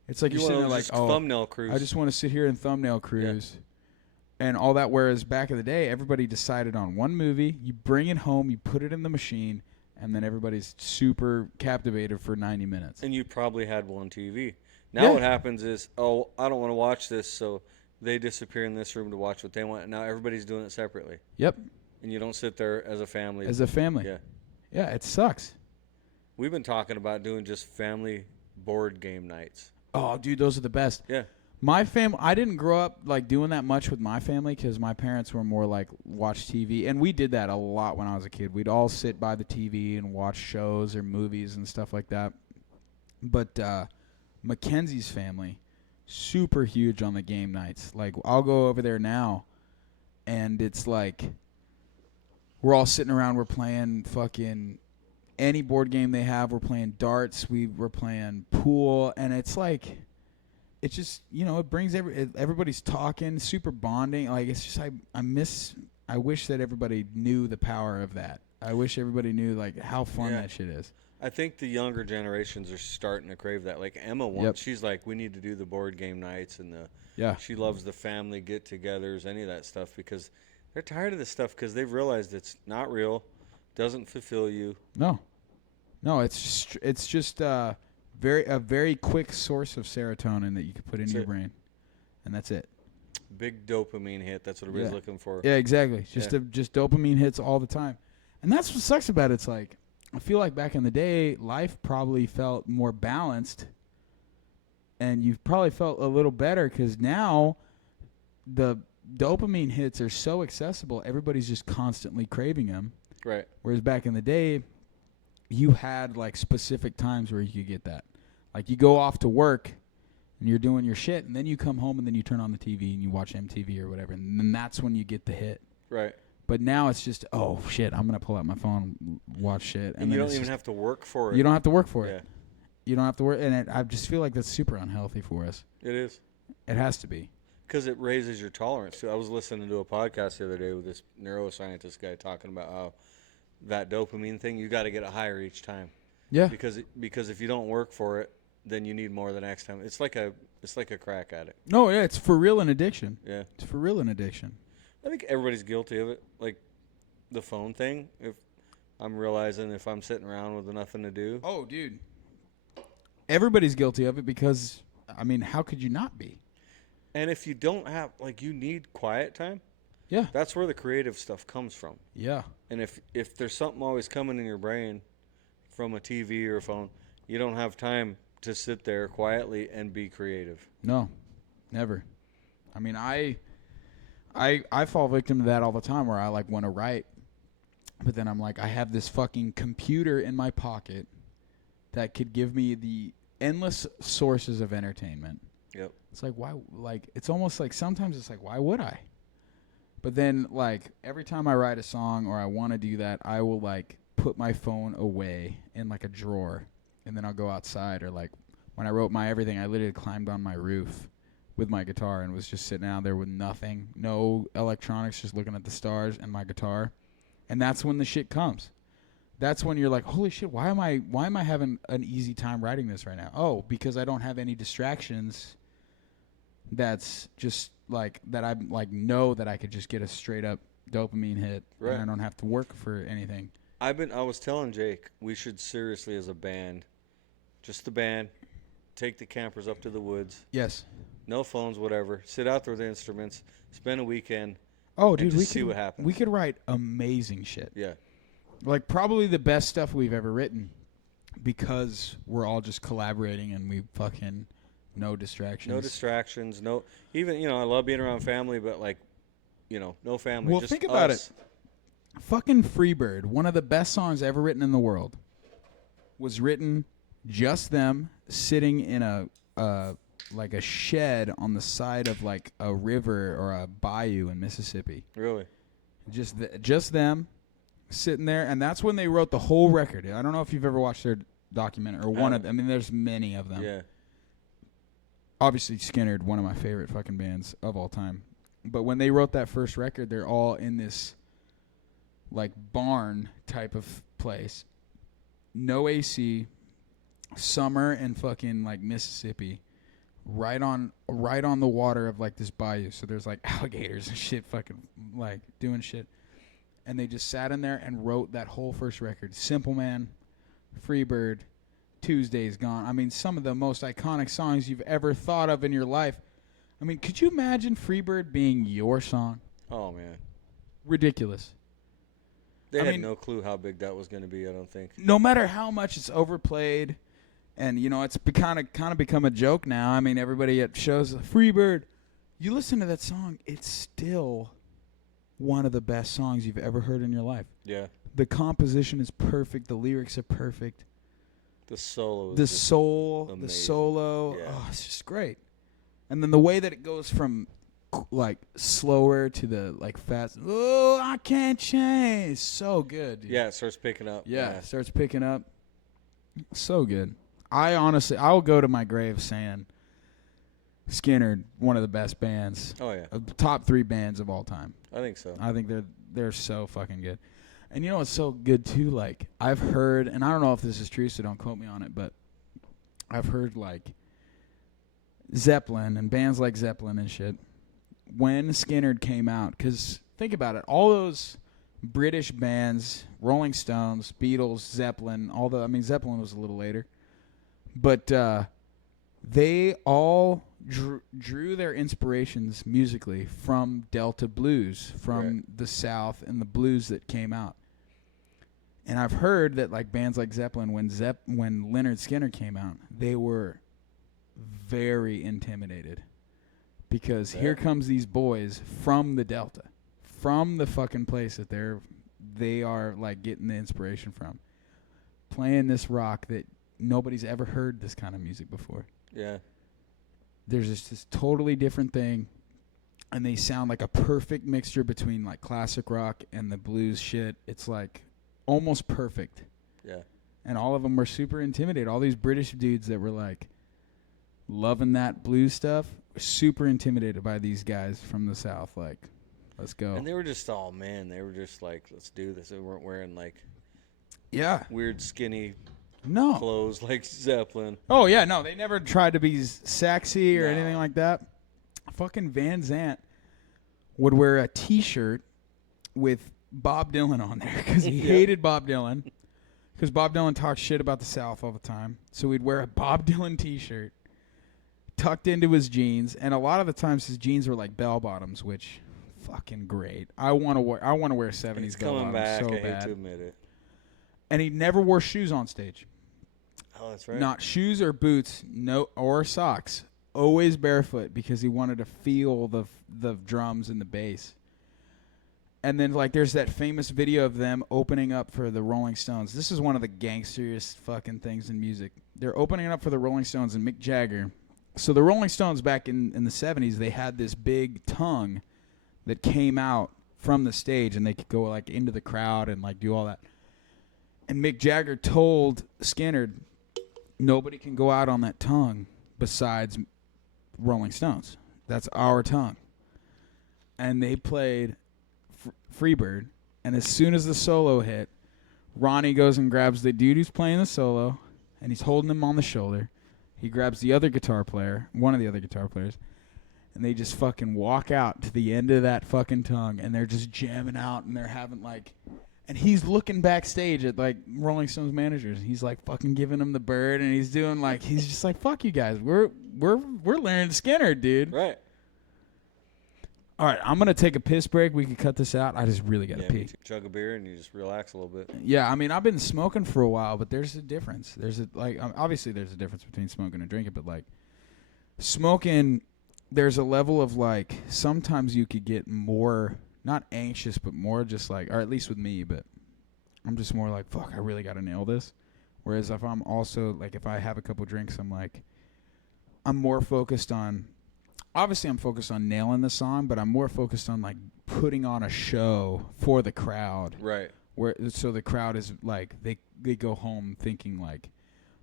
It's like you're sitting there like, oh, thumbnail cruise. I just want to sit here and thumbnail cruise and all that. Whereas back in the day, everybody decided on one movie. You bring it home, you put it in the machine, and then everybody's super captivated for 90 minutes. And you probably had one TV. Now what happens is, oh, I don't want to watch this, so they disappear in this room to watch what they want. Now everybody's doing it separately. Yep. And you don't sit there as a family. As a family. Yeah. Yeah, it sucks. We've been talking about doing just family board game nights. Oh, dude, those are the best. Yeah. My family, I didn't grow up like doing that much with my family because my parents were more like watch TV, and we did that a lot when I was a kid. We'd all sit by the TV and watch shows or movies and stuff like that. But Mackenzie's family, super huge on the game nights. Like, I'll go over there now, and it's like we're all sitting around, we're playing fucking any board game they have. We're playing darts, we're playing pool, and it's like, it just, it brings everybody's talking, super bonding. Like, it's just, I wish that everybody knew the power of that. I wish everybody knew, like, how fun that shit is. I think the younger generations are starting to crave that. Like Emma wants, she's like, we need to do the board game nights and she loves the family get-togethers, any of that stuff, because they're tired of this stuff because they've realized it's not real, doesn't fulfill you. No, it's just a very quick source of serotonin that you can put in your brain, and that's it. Big dopamine hit. That's what everybody's looking for. Yeah, exactly. Just dopamine hits all the time, and that's what sucks about it. It's like, I feel like back in the day, life probably felt more balanced, and you probably felt a little better because now the dopamine hits are so accessible. Everybody's just constantly craving them. Right. Whereas back in the day, you had like specific times where you could get that. Like, you go off to work and you're doing your shit, and then you come home and then you turn on the TV and you watch MTV or whatever, and then that's when you get the hit. Right. But now it's just, oh, shit, I'm going to pull out my phone and watch shit. And you don't even have to work for it. You don't have to work for it. You don't have to work. And I just feel like that's super unhealthy for us. It is. It has to be. Because it raises your tolerance. I was listening to a podcast the other day with this neuroscientist guy talking about how that dopamine thing, you got to get it higher each time. Yeah. Because if you don't work for it, then you need more the next time. It's like a crack addict. No, yeah, it's for real an addiction. Yeah. It's for real an addiction. I think everybody's guilty of it. Like the phone thing. If I'm realizing if I'm sitting around with nothing to do. Oh, dude. Everybody's guilty of it because, I mean, how could you not be? And if you don't have, like, you need quiet time. Yeah. That's where the creative stuff comes from. Yeah. And if there's something always coming in your brain from a TV or a phone, you don't have time to sit there quietly and be creative. No, never. I mean, I fall victim to that all the time where I, like, want to write, but then I'm like, I have this fucking computer in my pocket that could give me the endless sources of entertainment. Yep. It's like, why? Like, it's almost like sometimes it's like, why would I? But then, like, every time I write a song or I want to do that, I will, like, put my phone away in, like, a drawer, and then I'll go outside. Or, like, when I wrote my everything, I literally climbed on my roof with my guitar and was just sitting out there with nothing, no electronics, just looking at the stars and my guitar. And that's when the shit comes. That's when you're like, holy shit, why am I having an easy time writing this right now? Oh, because I don't have any distractions. That's just like that. I like know that I could just get a straight up dopamine hit, right, and I don't have to work for anything. I was telling Jake we should seriously, as a band, just the band, take the campers up to the woods. Yes. No phones, whatever. Sit out there with the instruments. Spend a weekend. Oh, dude, we see what happens. We could write amazing shit. Yeah. Like, probably the best stuff we've ever written, because we're all just collaborating and we fucking no distractions. No distractions. No, even, I love being around family, but, like, no family. Well, just think about us. it. Fucking Freebird, one of the best songs ever written in the world, was written just them sitting in a shed on the side of, like, a river or a bayou in Mississippi. Really? Just them sitting there, and that's when they wrote the whole record. I don't know if you've ever watched their documentary or one of them. I mean, there's many of them. Yeah. Obviously, Skynyrd, one of my favorite fucking bands of all time. But when they wrote that first record, they're all in this, like, barn type of place. No AC, summer in fucking, like, Mississippi, right on the water of, like, this bayou. So there's, like, alligators and shit fucking, like, doing shit. And they just sat in there and wrote that whole first record. Simple Man, Freebird, Tuesday's Gone. I mean, some of the most iconic songs you've ever thought of in your life. I mean, could you imagine Freebird being your song? Oh, man. Ridiculous. They had no clue how big that was going to be, I don't think. No matter how much it's overplayed, and, it's kind of become a joke now. I mean, everybody at shows, Freebird, you listen to that song, it's still one of the best songs you've ever heard in your life. Yeah. The composition is perfect. The lyrics are perfect. The solo is the solo. Yeah. Oh, it's just great. And then the way that it goes from, like, slower to the, like, fast. Oh, I can't change. So good, dude. Yeah, it starts picking up. Yeah, it starts picking up. So good. I will go to my grave saying Skinner, one of the best bands. Oh yeah, Top 3 bands of all time. I think so. I think they're so fucking good. And you know what's so good too? Like I've heard, and I don't know if this is true, so don't quote me on it, but I've heard like Zeppelin and bands like Zeppelin and shit. When Skinner came out, because think about it, all those British bands, Rolling Stones, Beatles, Zeppelin, Zeppelin was a little later, but they all drew their inspirations musically from Delta blues, from the South and the blues that came out. And I've heard that like bands like Zeppelin, when Lynyrd Skynyrd came out, they were very intimidated because here comes these boys from the Delta, from the fucking place that they are like getting the inspiration from, playing this rock that nobody's ever heard this kind of music before. Yeah. There's just this totally different thing, and they sound like a perfect mixture between like classic rock and the blues shit. It's like almost perfect. Yeah. And all of them were super intimidated. All these British dudes that were like loving that blues stuff were super intimidated by these guys from the South. Like, let's go. And they were just all men. They were just like, let's do this. They weren't wearing like weird skinny clothes like Zeppelin. Oh, yeah, no, they never tried to be sexy or anything like that. Fucking Van Zant would wear a T-shirt with Bob Dylan on there because he hated Bob Dylan, because Bob Dylan talks shit about the South all the time. So he'd wear a Bob Dylan T-shirt tucked into his jeans, and a lot of the times his jeans were like bell bottoms, which fucking great. I want to wear 70s bell bottoms so bad. I hate to admit it. And he never wore shoes on stage. Oh, that's right. Not shoes or boots, or socks. Always barefoot because he wanted to feel the drums and the bass. And then like there's that famous video of them opening up for the Rolling Stones. This is one of the gangsteriest fucking things in music. They're opening up for the Rolling Stones and Mick Jagger. So the Rolling Stones back in the 70s, they had this big tongue that came out from the stage, and they could go like into the crowd and like do all that. And Mick Jagger told Skynyrd, nobody can go out on that tongue besides Rolling Stones. That's our tongue. And they played Freebird, and as soon as the solo hit, Ronnie goes and grabs the dude who's playing the solo, and he's holding him on the shoulder. He grabs the other guitar player, one of the other guitar players, and they just fucking walk out to the end of that fucking tongue, and they're just jamming out, and they're having like... And he's looking backstage at like Rolling Stones managers. He's like fucking giving him the bird, and he's doing like, he's just like, fuck you guys. We're Lynyrd Skynyrd, dude. Right. All right, I'm gonna take a piss break. We can cut this out. I just really gotta pee. Chug a beer and you just relax a little bit. Yeah, I mean, I've been smoking for a while, but there's a difference. Obviously there's a difference between smoking and drinking, but like smoking, there's a level of like sometimes you could get more. Not anxious, but more just like, or at least with me, but I'm just more like, fuck, I really got to nail this. Whereas if I'm also, like, if I have a couple drinks, I'm like, I'm more focused on, obviously I'm focused on nailing the song, but I'm more focused on, like, putting on a show for the crowd. Right. So the crowd is, like, they go home thinking, like,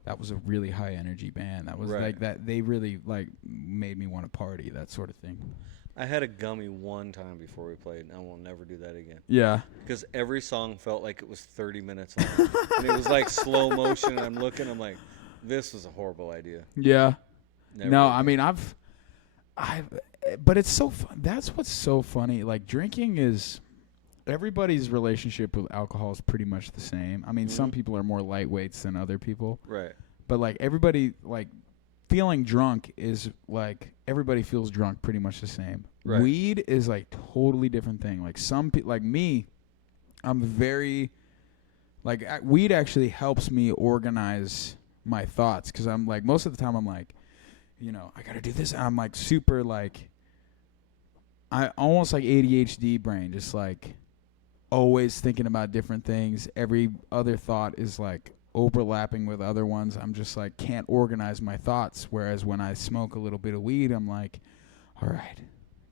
that was a really high energy band. That was, like, that they really, like, made me want to party, that sort of thing. I had a gummy one time before we played, and I will never do that again. Yeah. Because every song felt like it was 30 minutes long. And it was like slow motion, and I'm looking, I'm like, this was a horrible idea. Yeah. Never no, again. I mean, but it's so fun. That's what's so funny. Like, drinking is, everybody's relationship with alcohol is pretty much the same. I mean, some people are more lightweights than other people. Right. But, like, everybody, like, feeling drunk is like everybody feels drunk pretty much the same. Right. Weed is like totally different thing. Like some people, like me, I'm very like weed actually helps me organize my thoughts because I'm like most of the time I'm like, you know, I gotta do this. And I'm like super like I almost like ADHD brain, just like always thinking about different things. Every other thought is like overlapping with other ones. I'm just like can't organize my thoughts, whereas when I smoke a little bit of weed, I'm like, all right,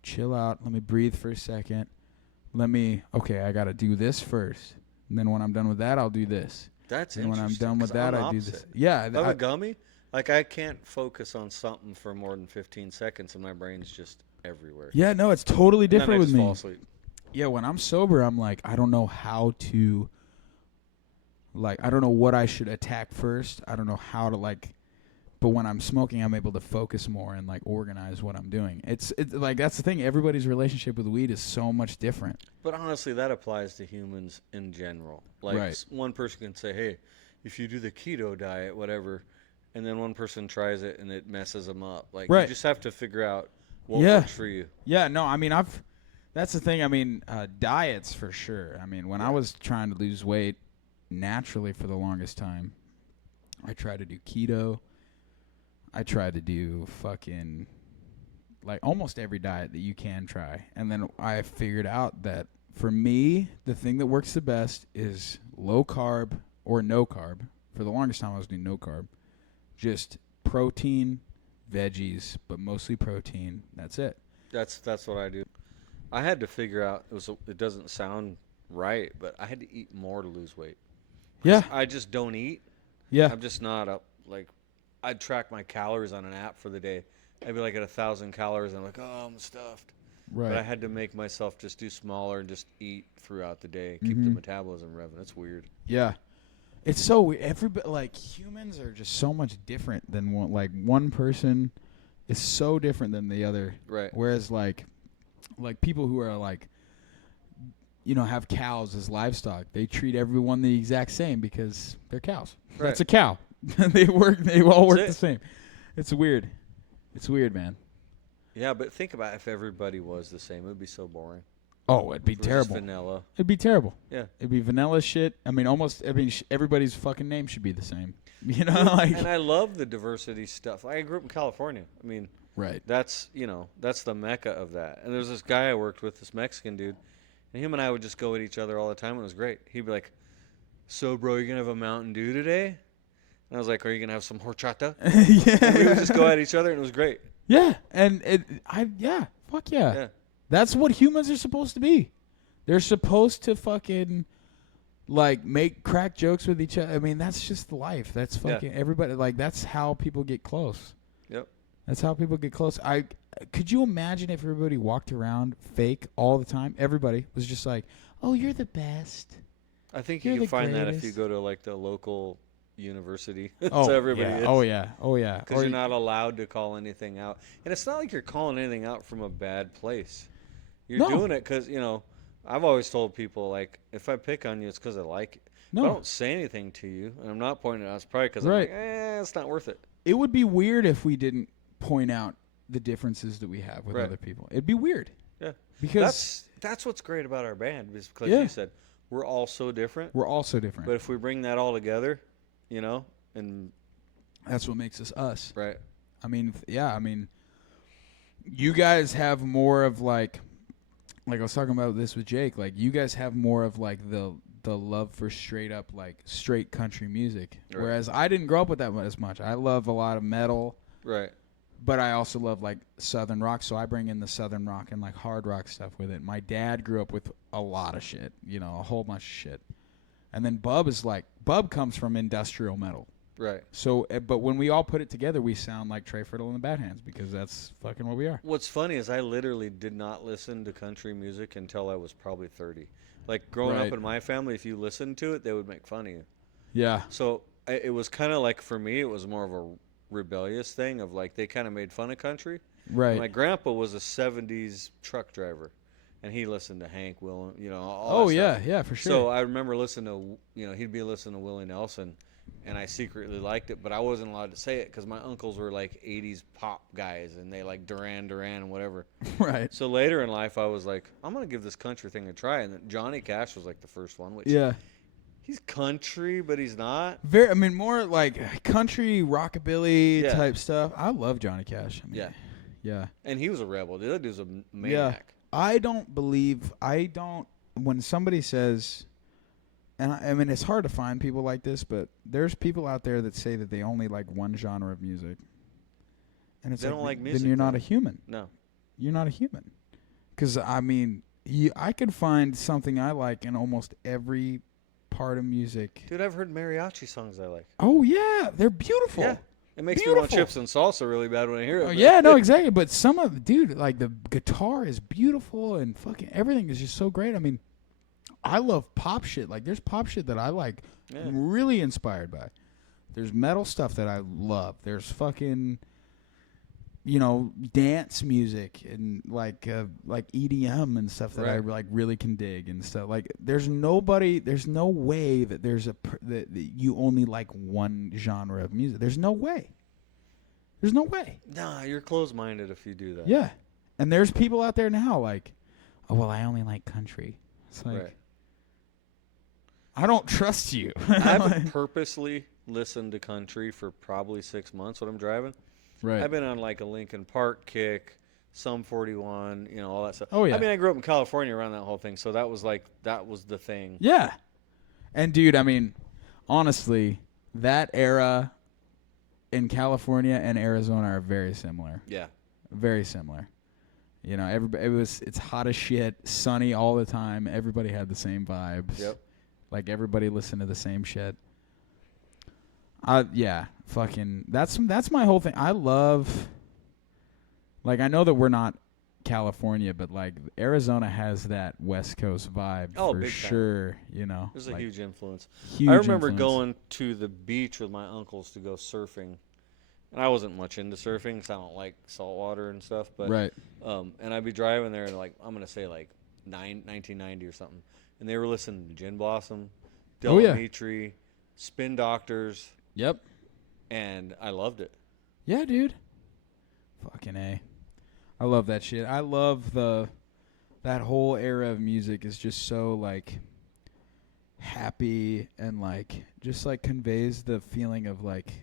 chill out, let me breathe for a second, I gotta do this first, and then when I'm done with that, I'll do this. That's and when I'm interesting, done with that, I do this. opposite. Yeah, If I have a gummy, Like, I can't focus on something for more than 15 seconds, and my brain's just everywhere. Yeah, no, it's totally And then different I with just me. fall asleep. Yeah, when I'm sober, I'm like, I don't know how to, like, I don't know what I should attack first. I don't know how to, like, but when I'm smoking, I'm able to focus more and, like, organize what I'm doing. It's like, that's the thing. Everybody's relationship with weed is so much different. But honestly, that applies to humans in general. Like, Right. one person can say, hey, if you do the keto diet, whatever, and then one person tries it and it messes them up. Like, Right. you just have to figure out what Yeah. works for you. Yeah, no, I mean, that's the thing. I mean, diets for sure. I mean, when I was trying to lose weight naturally for the longest time, I tried to do keto. I tried to do fucking, like, almost every diet that you can try. And then I figured out that for me, the thing that works the best is low carb or no carb. For the longest time, I was doing no carb. Just protein, veggies, but mostly protein. That's it. That's what I do. I had to figure out, it doesn't sound right, but I had to eat more to lose weight. Yeah. I just don't eat. Yeah. I'm just not up. Like, I'd track my calories on an app for the day. I'd be like at 1,000 calories, and I'm like, oh, I'm stuffed. Right. But I had to make myself just do smaller and just eat throughout the day, keep the metabolism revving. It's weird. Yeah. It's so weird. Everybody, like, humans are just so much different than one. Like, one person is so different than the other. Right. Whereas, like people who are, like, you know, have cows as livestock, they treat everyone the exact same because they're cows. Right. That's a cow. They all work That's the same. It's weird. It's weird, man. Yeah, but think about if everybody was the same. It would be so boring. Oh, it'd be If it was just terrible. vanilla. It'd be terrible. Yeah. It'd be vanilla shit. I mean, everybody's fucking name should be the same. You know, like. And I love the diversity stuff. I grew up in California. I mean, Right. that's the mecca of that. And there's this guy I worked with, this Mexican dude, and him and I would just go at each other all the time. It was great. He'd be like, so, bro, you going to have a Mountain Dew today? And I was like, are you going to have some horchata? Yeah. And we would just go at each other, and it was great. Yeah, and fuck yeah. Yeah. That's what humans are supposed to be. They're supposed to fucking, like, crack jokes with each other. I mean, that's just life. That's fucking everybody. Like, that's how people get close. Yep. That's how people get close. Could you imagine if everybody walked around fake all the time? Everybody was just like, "Oh, you're the best." I think You're you can the find that if you greatest. go to, like, the local university. Oh, So everybody yeah. is. Oh yeah. Oh yeah. Because Or you're not allowed to call anything out. And it's not like you're calling anything out from a bad place. You're No. doing it because, I've always told people, like, if I pick on you, it's because I like it. No. If I don't say anything to you, and I'm not pointing it out, it's probably because Right. I'm like, it's not worth it. It would be weird if we didn't point out the differences that we have with Right. other people. It'd be weird. Yeah. Because That's what's great about our band, is because Yeah. you said, we're all so different. we're all so different. But if we bring that all together, and That's what makes us us. right. I mean, I mean, you guys have more of, like I was talking about this with Jake, like, you guys have more of, like, the love for straight up, like, straight country music. Right. Whereas I didn't grow up with that as much. I love a lot of metal, Right. but I also love, like, southern rock, so I bring in the southern rock and, like, hard rock stuff with it. My dad grew up with a lot of shit, a whole bunch of shit. And then Bub comes from industrial metal. Right. So, but when we all put it together, we sound like Trey Friddle and the Bad Hands, because that's fucking what we are. What's funny is I literally did not listen to country music until I was probably 30. Like, growing Right. up in my family, if you listened to it, they would make fun of you. Yeah. So it was kind of like, for me, it was more of a rebellious thing of, like, they kind of made fun of country. Right. My grandpa was a 70s truck driver, and he listened to Hank Will, all Oh, that yeah. stuff. Yeah, for sure. So I remember listening to, he'd be listening to Willie Nelson, and I secretly liked it, but I wasn't allowed to say it because my uncles were, like, 80s pop guys, and they like Duran and whatever. Right. So later in life, I was like, I'm going to give this country thing a try. And then Johnny Cash was, like, the first one, which Yeah. he's country, but he's not. I mean, more like country, rockabilly Yeah. type stuff. I love Johnny Cash. I mean, Yeah. Yeah. And he was a rebel. The other dude's a maniac. When somebody says, and I mean, it's hard to find people like this, but there's people out there that say that they only like one genre of music. And it's They don't like then music, you're not though. a human. No. You're not a human. Because, I mean, I could find something I like in almost every part of music. Dude, I've heard mariachi songs I like. Oh, yeah. They're beautiful. Yeah. It makes me beautiful. want chips and salsa really bad when I hear it. Oh, yeah, no, exactly. But some of, dude, like the guitar is beautiful and fucking everything is just so great. I mean, I love pop shit. Like, there's pop shit that I like. Yeah. I'm really inspired by. There's metal stuff that I love. There's fucking, you know, dance music and like EDM and stuff that I like really can dig and stuff. Like, there's no way that that you only like one genre of music. There's no way. There's no way. Nah, you're closed-minded if you do that. Yeah. And there's people out there now like, oh, well, I only like country. It's like, I don't trust you. I haven't purposely listened to country for probably 6 months when I'm driving. Right. I've been on like a Linkin Park kick, Sum 41, you know, all that stuff. Oh, yeah. I mean, I grew up in California around that whole thing, so that was the thing. Yeah. And, dude, I mean, honestly, that era in California and Arizona are very similar. Yeah. Very similar. You know, it's hot as shit, sunny all the time. Everybody had the same vibes. Yep. Like, everybody listened to the same shit. Yeah, fucking, that's my whole thing. I love, like, I know that we're not California, but, like, Arizona has that West Coast vibe for sure, you know. There's a huge influence. Huge I remember influence. going to the beach with my uncles to go surfing. And I wasn't much into surfing because I don't like salt water and stuff. But, right. And I'd be driving there, and, like, I'm going to say, like, 1990 or something. And they were listening to Gin Blossom, Dimitri, Spin Doctors. Yep. And I loved it. Yeah, dude. Fucking A. I love that shit. I love that whole era of music is just so, like, happy and, like, just, like, conveys the feeling of, like,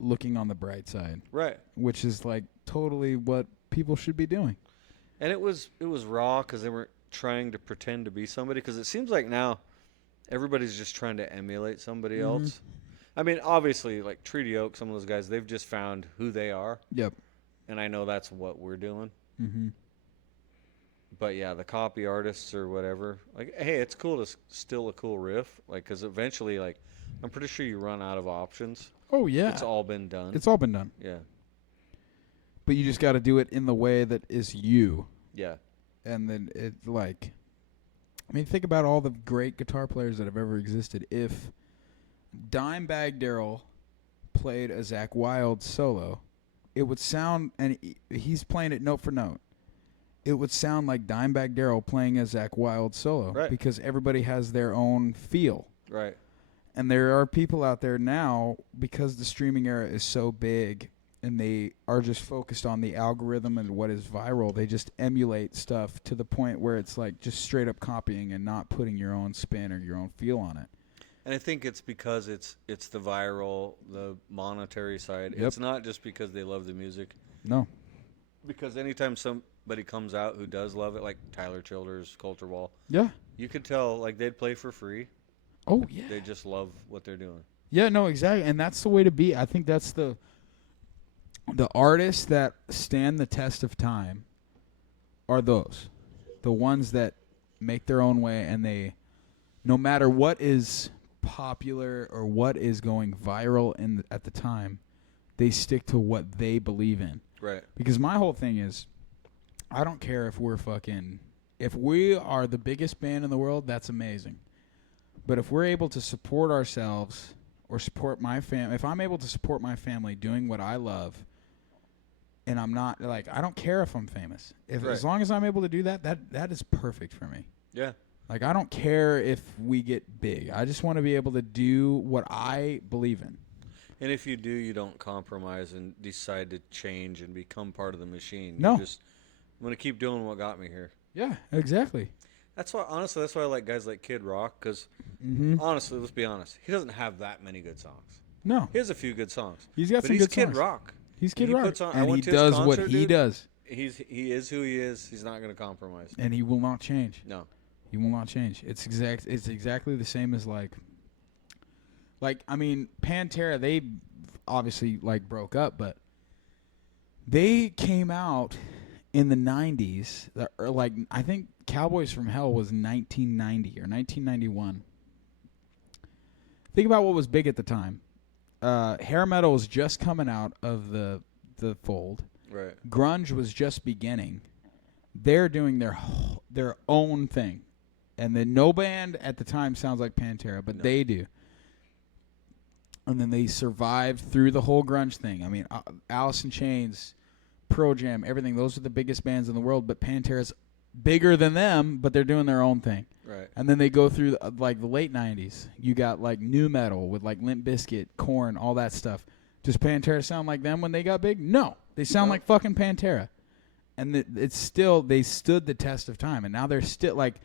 looking on the bright side. Right. Which is, like, totally what people should be doing. And it was raw because they weren't trying to pretend to be somebody. Because it seems like now everybody's just trying to emulate somebody else. I mean, obviously, like Treaty Oak, some of those guys, they've just found who they are. Yep. And I know that's what we're doing. Mm-hmm. But, yeah, the copy artists or whatever, like, hey, it's cool to still a cool riff. Like, because eventually, like, I'm pretty sure you run out of options. Oh, yeah. It's all been done. It's all been done. Yeah. But you just got to do it in the way that is you. Yeah. And then it, like, I mean, think about all the great guitar players that have ever existed. If Dimebag Darrell played a Zakk Wylde solo, it would sound, and he's playing it note for note, it would sound like Dimebag Darrell playing a Zakk Wylde solo. Right. Because everybody has their own feel. Right. And there are people out there now, because the streaming era is so big, and they are just focused on the algorithm and what is viral, they just emulate stuff to the point where it's like just straight up copying and not putting your own spin or your own feel on it. And I think it's because it's the viral, the monetary side. Yep. It's not just because they love the music. No. Because anytime somebody comes out who does love it, like Tyler Childers, Coulter Wall, Yeah. you could tell, like, they'd play for free. Oh, yeah. They just love what they're doing. Yeah, no, exactly. And that's the way to be. I think that's the artists that stand the test of time are those. The ones that make their own way, and they, no matter what is popular or what is going viral at the time, they stick to what they believe in. Right. Because my whole thing is, I don't care if if we are the biggest band in the world, that's amazing. But if we're able to support ourselves or support my family, if I'm able to support my family doing what I love, and I'm not, like, I don't care if I'm famous. As long as I'm able to do that is perfect for me. Yeah. Like, I don't care if we get big. I just want to be able to do what I believe in. And if you do, you don't compromise and decide to change and become part of the machine. No. I'm going to keep doing what got me here. Yeah, exactly. That's why I like guys like Kid Rock, because honestly, let's be honest, he doesn't have that many good songs. No. He has a few good songs. He's got some good songs. He's Kid Rock. He's Kid Rock. And he does what he does. He is who he is. He's not going to compromise. And he will not change. No. He will not change. It's exactly the same as like I mean, Pantera, they obviously like broke up, but they came out in the 90s. Like, I think Cowboys from Hell was 1990 or 1991. Think about what was big at the time. hair metal was just coming out of the fold. Right. Grunge was just beginning. They're doing their own thing. And then no band at the time sounds like Pantera, but they do. And then they survived through the whole grunge thing. I mean, Alice in Chains, Pearl Jam, everything. Those are the biggest bands in the world, but Pantera's bigger than them, but they're doing their own thing. Right. And then they go through like the late 90s. You got like new metal with like Limp Bizkit, Korn, all that stuff. Does Pantera sound like them when they got big? No. They sound like fucking Pantera. And it's still, they stood the test of time. And now they're still like,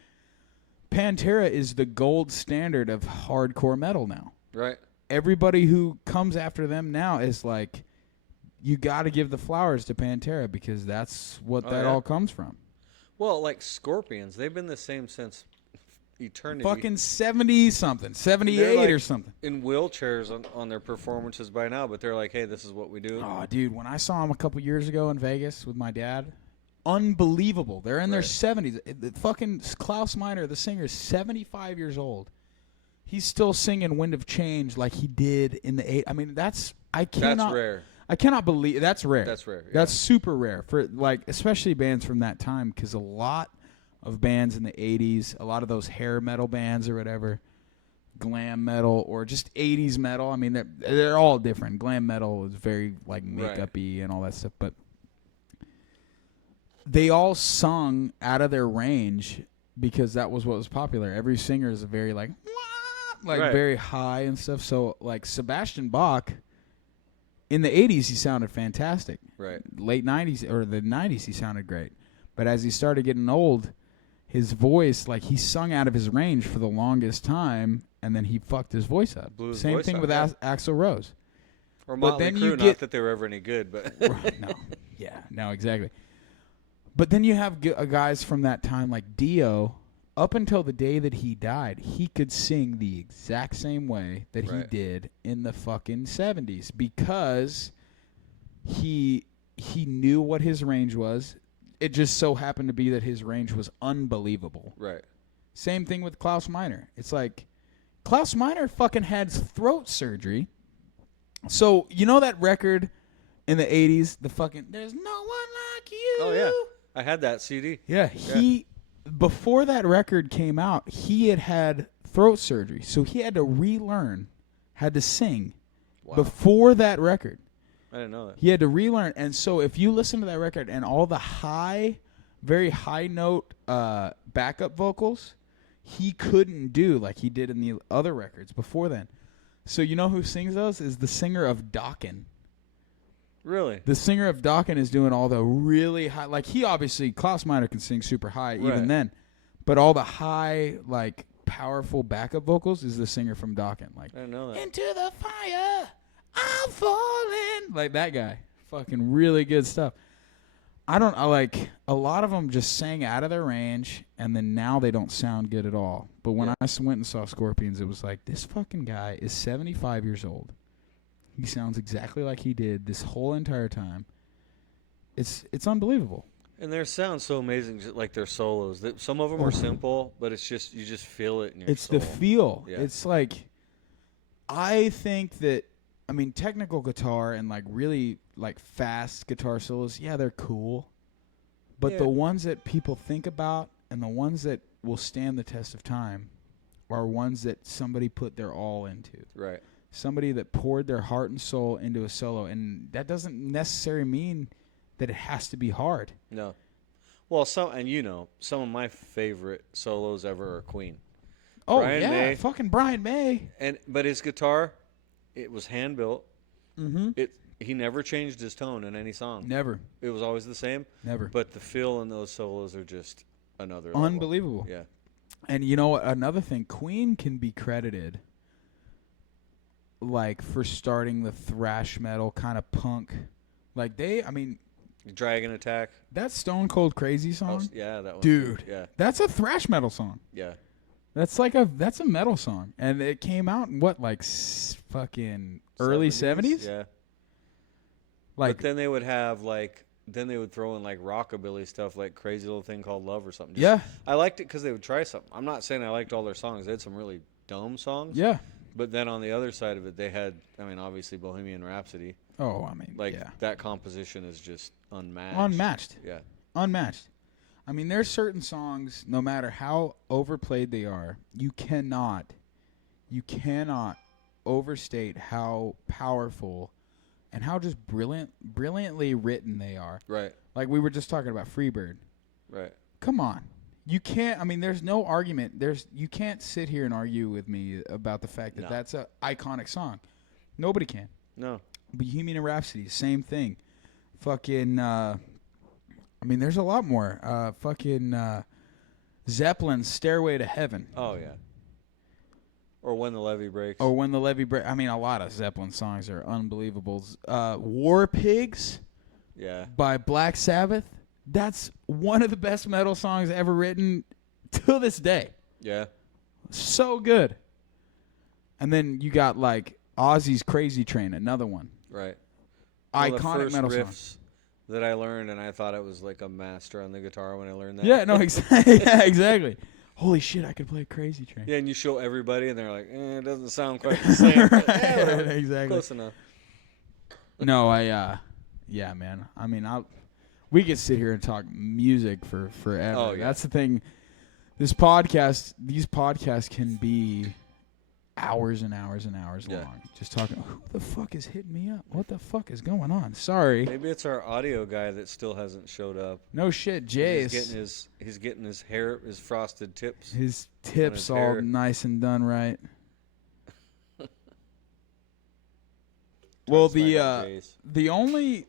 Pantera is the gold standard of hardcore metal now. Right. Everybody who comes after them now is like, you got to give the flowers to Pantera because that's what all comes from. Well, like Scorpions, they've been the same since eternity. Fucking 70-something, 78 like or something. In wheelchairs on their performances by now, but they're like, hey, this is what we do. Oh, dude, when I saw them a couple years ago in Vegas with my dad, unbelievable. They're in their 70s. The fucking Klaus Meiner, the singer, is 75 years old. He's still singing Wind of Change like he did in the 80s. I mean, that's rare. I cannot believe that's rare. That's rare. Yeah. That's super rare for like especially bands from that time because a lot of bands in the 80s, a lot of those hair metal bands or whatever, glam metal or just 80s metal. I mean, they're all different. Glam metal is very like makeup-y and all that stuff, but they all sung out of their range because that was what was popular. Every singer is very like very high and stuff. So like Sebastian Bach. In the 80s, he sounded fantastic. Right. Late 90s or the 90s, he sounded great. But as he started getting old, his voice, like he sung out of his range for the longest time, and then he fucked his voice up. Same thing with Axl Rose. Or Motley Crue, not that they were ever any good, but no, yeah, no, exactly. But then you have guys from that time like Dio. Up until the day that he died, he could sing the exact same way that he did in the fucking 70s because he knew what his range was. It just so happened to be that his range was unbelievable. Right. Same thing with Klaus Meiner. It's like Klaus Meiner fucking had throat surgery. So, you know that record in the 80s, the fucking There's No One Like You? Oh, yeah. I had that CD. Yeah, before that record came out, he had throat surgery. So he had to relearn how to sing before that record. I didn't know that. He had to relearn. And so if you listen to that record and all the very high note backup vocals, he couldn't do like he did in the other records before then. So you know who sings those? Is the singer of Dokken. Really? The singer of Dokken is doing all the really high, like he obviously, Klaus Meiner can sing super high even then, but all the high, like powerful backup vocals is the singer from Dokken. Like, I didn't know that. Into the fire, I'm falling. Like that guy. Fucking really good stuff. I like, a lot of them just sang out of their range, and then now they don't sound good at all. But when I went and saw Scorpions, it was like, this fucking guy is 75 years old. He sounds exactly like he did this whole entire time. It's unbelievable. And their sound's so amazing, just like their solos. Some of them are simple, but it's just you just feel it in your soul. The feel. Yeah. It's like, I think that, I mean, technical guitar and like really like fast guitar solos, yeah, they're cool. But the ones that people think about and the ones that will stand the test of time are ones that somebody put their all into. Right. Somebody that poured their heart and soul into a solo, and that doesn't necessarily mean that it has to be hard. No. Well, some of my favorite solos ever are Queen. Oh, Brian May. Fucking Brian May. But his guitar, it was hand built. Mm-hmm. He never changed his tone in any song. Never. It was always the same. Never. But the feel in those solos are just another unbelievable. level. Yeah. And you know what? Another thing, Queen can be credited like for starting the thrash metal kind of punk. Like Dragon Attack. That Stone Cold Crazy song. Yeah, that one. Dude. Yeah. That's a thrash metal song. Yeah. That's a metal song. And it came out in what, like fucking early 70s? Yeah. Like, but then they would have then they would throw in like rockabilly stuff, like Crazy Little Thing Called Love or something. Yeah. I liked it because they would try something. I'm not saying I liked all their songs. They had some really dumb songs. Yeah. But then on the other side of it, they had, I mean, obviously Bohemian Rhapsody. Oh, I mean, that composition is just unmatched. Unmatched. Yeah. Unmatched. I mean, there's certain songs, no matter how overplayed they are, you cannot overstate how powerful and how just brilliantly written they are. Right. Like we were just talking about Freebird. Right. Come on. You can't, I mean, there's no argument. You can't sit here and argue with me about the fact that that's an iconic song. Nobody can. No. Bohemian Rhapsody, same thing. Fucking, I mean, there's a lot more. Zeppelin's Stairway to Heaven. Oh, yeah. Or When the Levee Breaks. I mean, a lot of Zeppelin songs are unbelievable. War Pigs by Black Sabbath. That's one of the best metal songs ever written till this day. Yeah. So good. And then you got like Ozzy's Crazy Train, another one. Right. Iconic metal riffs song that I learned, and I thought I was like a master on the guitar when I learned that. Yeah, no, exactly. Yeah, exactly. Holy shit, I could play Crazy Train. Yeah, and you show everybody, and they're like, it doesn't sound quite the same. Right, yeah, exactly. Close enough. No, yeah, man. I mean, we could sit here and talk music for forever. Oh, yeah. That's the thing. These podcasts can be hours and hours and hours long. Just talking, who the fuck is hitting me up? What the fuck is going on? Sorry. Maybe it's our audio guy that still hasn't showed up. No shit, Jace. He's getting his hair, his frosted tips. His tips all hair. Nice and done right. Well, the only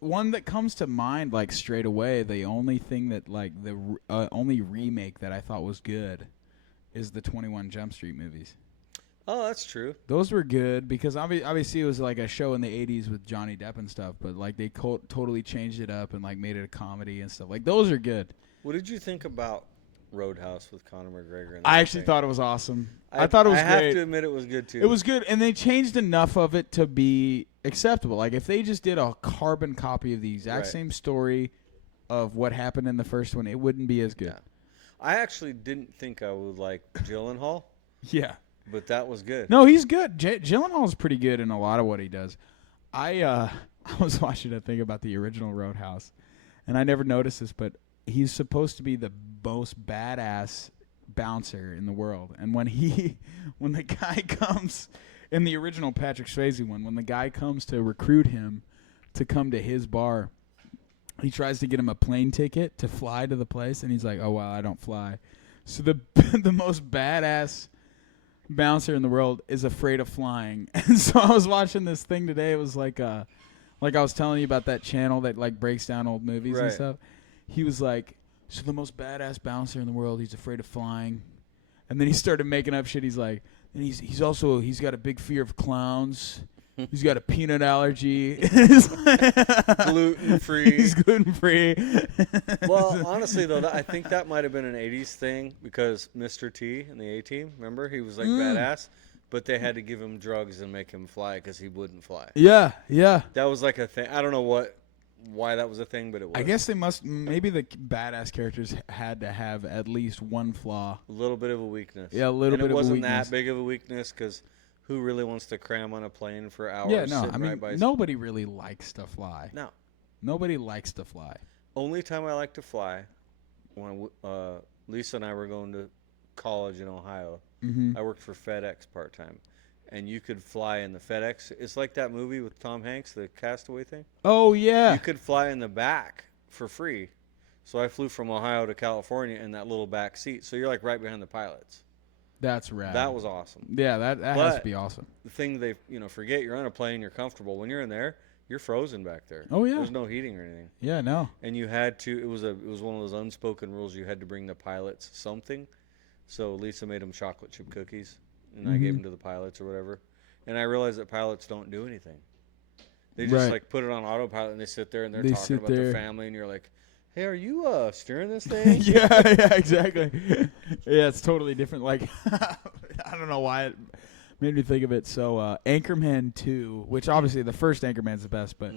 one that comes to mind, like straight away, the only thing that like the only remake that I thought was good is the 21 Jump Street movies. Oh, that's true. Those were good because obviously it was like a show in the 80s with Johnny Depp and stuff, but like they totally changed it up and like made it a comedy and stuff. Like those are good. What did you think about Roadhouse with Conor McGregor? I actually thought it was awesome. I thought it was great. I have to admit it was good too. It was good, and they changed enough of it to be acceptable. Like if they just did a carbon copy of the exact same story of what happened in the first one, it wouldn't be as good. Yeah. I actually didn't think I would like Gyllenhaal. Yeah. But that was good. No, he's good. Gyllenhaal's pretty good in a lot of what he does. I was watching a thing about the original Roadhouse, and I never noticed this, but he's supposed to be the most badass bouncer in the world. And when the guy comes in the original Patrick Swayze one, when the guy comes to recruit him to come to his bar, he tries to get him a plane ticket to fly to the place, and he's like, "Oh well, I don't fly." So the most badass bouncer in the world is afraid of flying. And so I was watching this thing today. It was like I was telling you about that channel that like breaks down old movies and stuff. He was like, so the most badass bouncer in the world, he's afraid of flying. And then he started making up shit. He's like, and he's got a big fear of clowns. He's got a peanut allergy. Gluten-free. He's gluten-free. Well, honestly, though, I think that might have been an 80s thing because Mr. T in the A-Team, remember? He was like badass, but they had to give him drugs and make him fly because he wouldn't fly. Yeah, yeah. That was like a thing. I don't know why that was a thing, but it was. I guess maybe the badass characters had to have at least one flaw. A little bit of a weakness. Yeah, a little bit of a weakness. And it wasn't that big of a weakness because who really wants to cram on a plane for hours? Yeah, no, I mean, nobody really likes to fly. No. Nobody likes to fly. Only time I like to fly, when Lisa and I were going to college in Ohio, I worked for FedEx part-time. And you could fly in the FedEx. It's like that movie with Tom Hanks, the Castaway thing. Oh, yeah. You could fly in the back for free. So I flew from Ohio to California in that little back seat. So you're like right behind the pilots. That's rad. That was awesome. Yeah, that has to be awesome. The thing they forget, you're on a plane, you're comfortable. When you're in there, you're frozen back there. Oh, yeah. There's no heating or anything. Yeah, no. And you had to, it was one of those unspoken rules, you had to bring the pilots something. So Lisa made them chocolate chip cookies. And I gave them to the pilots or whatever. And I realized that pilots don't do anything. They just like put it on autopilot and they sit there and they're talking about their family and you're like, hey, are you steering this thing? yeah, exactly. Yeah, it's totally different. Like, I don't know why it made me think of it. So Anchorman 2, which obviously the first Anchorman's the best, but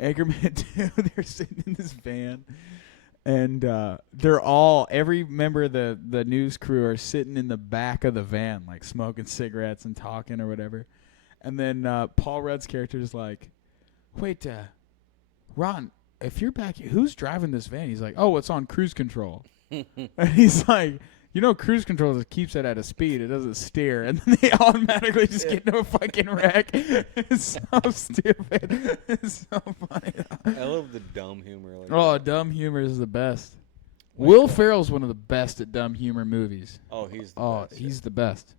Anchorman 2, they're sitting in this van And they're all, every member of the news crew are sitting in the back of the van, like smoking cigarettes and talking or whatever. And then Paul Rudd's character is like, wait, Ron, if you're back here, who's driving this van? He's like, oh, it's on cruise control. And he's like, you know, cruise control just keeps it at a speed. It doesn't steer. And then they automatically just get into a fucking wreck. It's so stupid. It's so funny. I love the dumb humor. Dumb humor is the best. Will Ferrell's one of the best at dumb humor movies. Oh, he's the best. He's the best.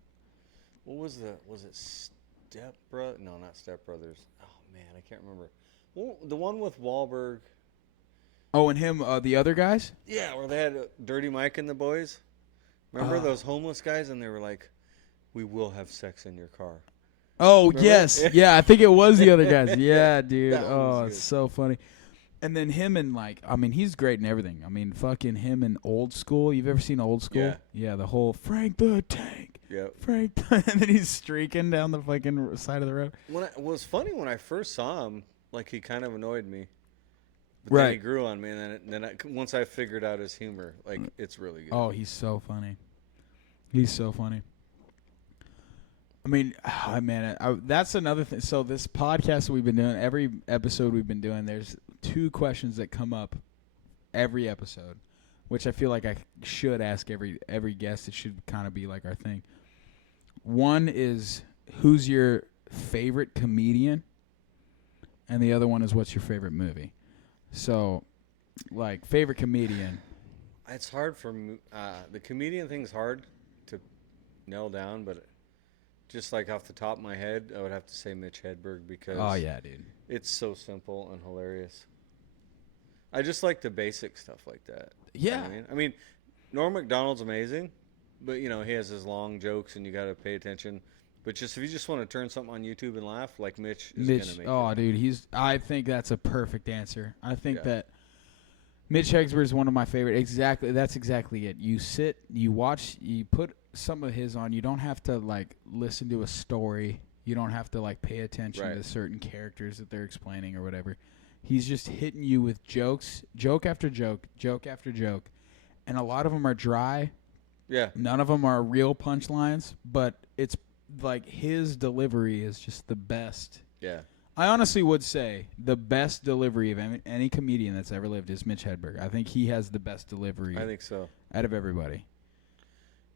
What was it Step Brothers? No, not Step Brothers. Oh, man, I can't remember. Well, the one with Wahlberg. Oh, and him, the other guys? Yeah, where they had Dirty Mike and the boys. Remember those homeless guys? And they were like, we will have sex in your car. Oh, Remember? yes. Yeah, I think it was the other guys. Yeah, dude. Oh, it's so funny. And then him and, like, I mean, he's great in everything. I mean, fucking him in Old School. You've ever seen Old School? Yeah. Yeah, the whole Frank the Tank. Yep. And then he's streaking down the fucking side of the road. It was funny when I first saw him, like, he kind of annoyed me. But Right. then he grew on me, and once I figured out his humor, like, it's really good. Oh, he's so funny. He's so funny. I mean, man, that's another thing. So this podcast we've been doing, every episode we've been doing, there's 2 questions that come up every episode, which I feel like I should ask every guest. It should kind of be like our thing. One is, who's your favorite comedian? And the other one is, what's your favorite movie? So, like, favorite comedian. It's hard for me. The comedian thing's hard to nail down, but just like off the top of my head, I would have to say Mitch Hedberg because Oh, yeah, dude. it's so simple and hilarious. I just like the basic stuff like that. Yeah. You know what I mean, Norm Macdonald's amazing, but, you know, he has his long jokes and you got to pay attention. But just if you just want to turn something on YouTube and laugh, like Mitch is going to make it. Dude, I think that's a perfect answer. I think that Mitch Hedberg is one of my favorite. Exactly, that's exactly it. You sit, you watch, you put some of his on. You don't have to, like, listen to a story. You don't have to, like, pay attention to certain characters that they're explaining or whatever. He's just hitting you with jokes, joke after joke, joke after joke. And a lot of them are dry. Yeah. None of them are real punchlines, but it's like his delivery is just the best. Yeah. I honestly would say the best delivery of any comedian that's ever lived is Mitch Hedberg. I think he has the best delivery. I think so. Out of everybody.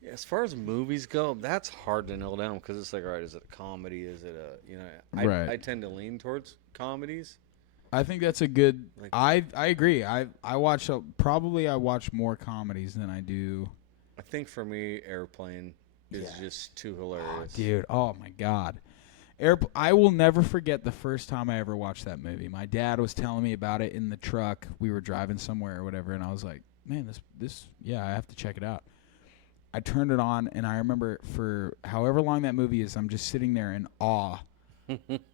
Yeah, as far as movies go, that's hard to nail down because it's like, all right, is it a comedy? Is it a, you know, I tend to lean towards comedies. I think that's a good. Like, I agree. I watch I watch more comedies than I do. I think for me, Airplane is just too hilarious. Dude, oh my God. I will never forget the first time I ever watched that movie. My dad was telling me about it in the truck. We were driving somewhere or whatever, and I was like, man, this I have to check it out. I turned it on, and I remember for however long that movie is, I'm just sitting there in awe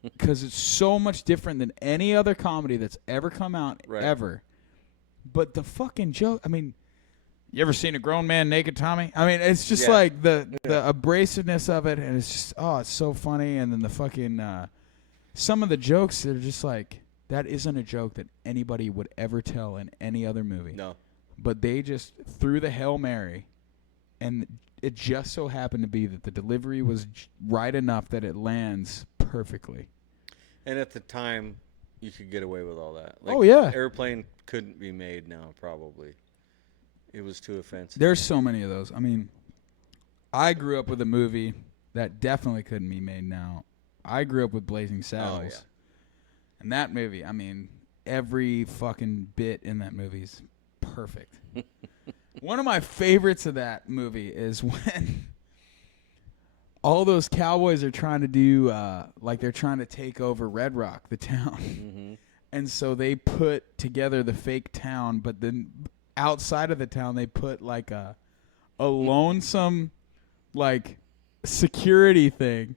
because it's so much different than any other comedy that's ever come out, ever. But the fucking joke, I mean, you ever seen a grown man naked, Tommy? I mean, it's just like the abrasiveness of it, and it's just, it's so funny. And then the fucking, some of the jokes, they're just like, that isn't a joke that anybody would ever tell in any other movie. No. But they just threw the Hail Mary, and it just so happened to be that the delivery was right enough that it lands perfectly. And at the time, you could get away with all that. Like, Airplane couldn't be made now, probably. It was too offensive. There's so many of those. I mean, I grew up with a movie that definitely couldn't be made now. I grew up with Blazing Saddles. Oh, yeah. And that movie, I mean, every fucking bit in that movie is perfect. One of my favorites of that movie is when all those cowboys are trying to do, like they're trying to take over Red Rock, the town. Mm-hmm. And so they put together the fake town, but then outside of the town, they put like a lonesome, like, security thing,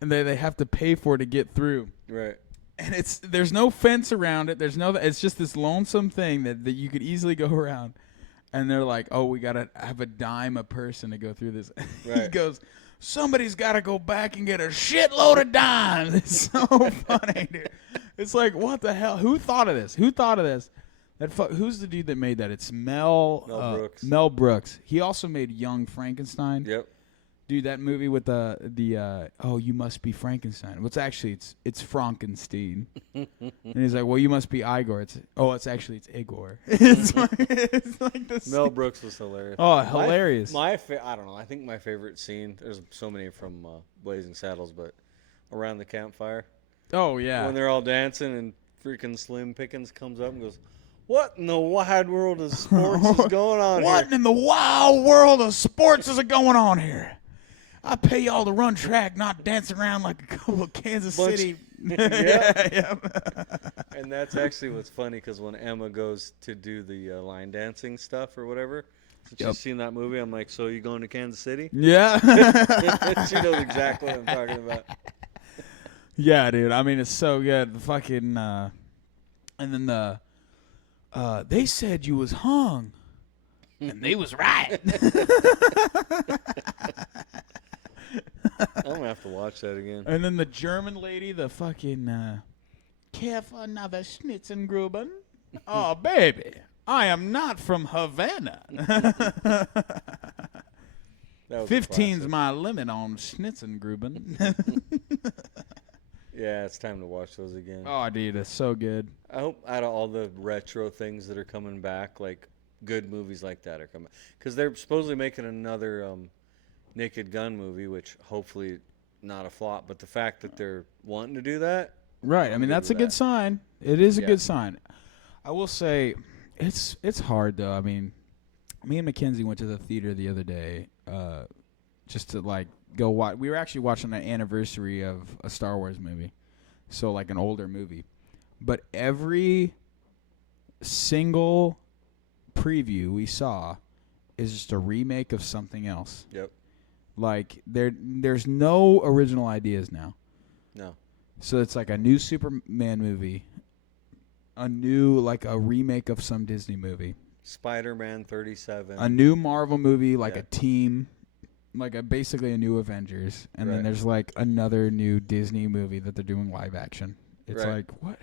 and they have to pay for to get through. Right. And there's no fence around it. It's just this lonesome thing that you could easily go around. And they're like, oh, we gotta have a dime a person to go through this. Right. He goes, somebody's gotta go back and get a shitload of dimes. It's so funny, dude. It's like, what the hell? Who thought of this? Who's the dude that made that? It's Mel Brooks. Mel Brooks. He also made Young Frankenstein. Yep. Dude, that movie with the you must be Frankenstein. What's actually it's Frankenstein. And he's like, well, you must be Igor. It's Igor. it's like this. Mel Brooks was hilarious. Oh, hilarious. I don't know. I think my favorite scene. There's so many from Blazing Saddles, but around the campfire. Oh yeah. When they're all dancing and freaking Slim Pickens comes up and goes, "What in the wide world of sports is going on here? What in the wild world of sports is going on here? I pay y'all to run track, not dance around like a couple of Kansas City." Yeah. And that's actually what's funny, because when Emma goes to do the line dancing stuff or whatever, since she's seen that movie, I'm like, "So you going to Kansas City?" Yeah. She knows exactly what I'm talking about. Yeah, dude. I mean, it's so good. The fucking and then they said you was hung, and they was right. I'm gonna have to watch that again. And then the German lady, the fucking care for another Schnitzengruben? Oh, baby, I am not from Havana. 15's my limit on Schnitzengruben. Yeah, it's time to watch those again. Oh, dude, it's so good. I hope out of all the retro things that are coming back, like good movies like that are coming, because they're supposedly making another Naked Gun movie, which hopefully not a flop. But the fact that they're wanting to do that, right? I mean, that's a good sign. It is a good sign. I will say, it's hard though. I mean, me and Mackenzie went to the theater the other day, just to like go watch. We were actually watching an anniversary of a Star Wars movie, so like an older movie. But every single preview we saw is just a remake of something else. Yep. Like there's no original ideas now. No. So it's like a new Superman movie, a remake of some Disney movie, Spider-Man 37, a new Marvel movie, like a team, basically a new Avengers, and then there's like another new Disney movie that they're doing live action. It's like, what?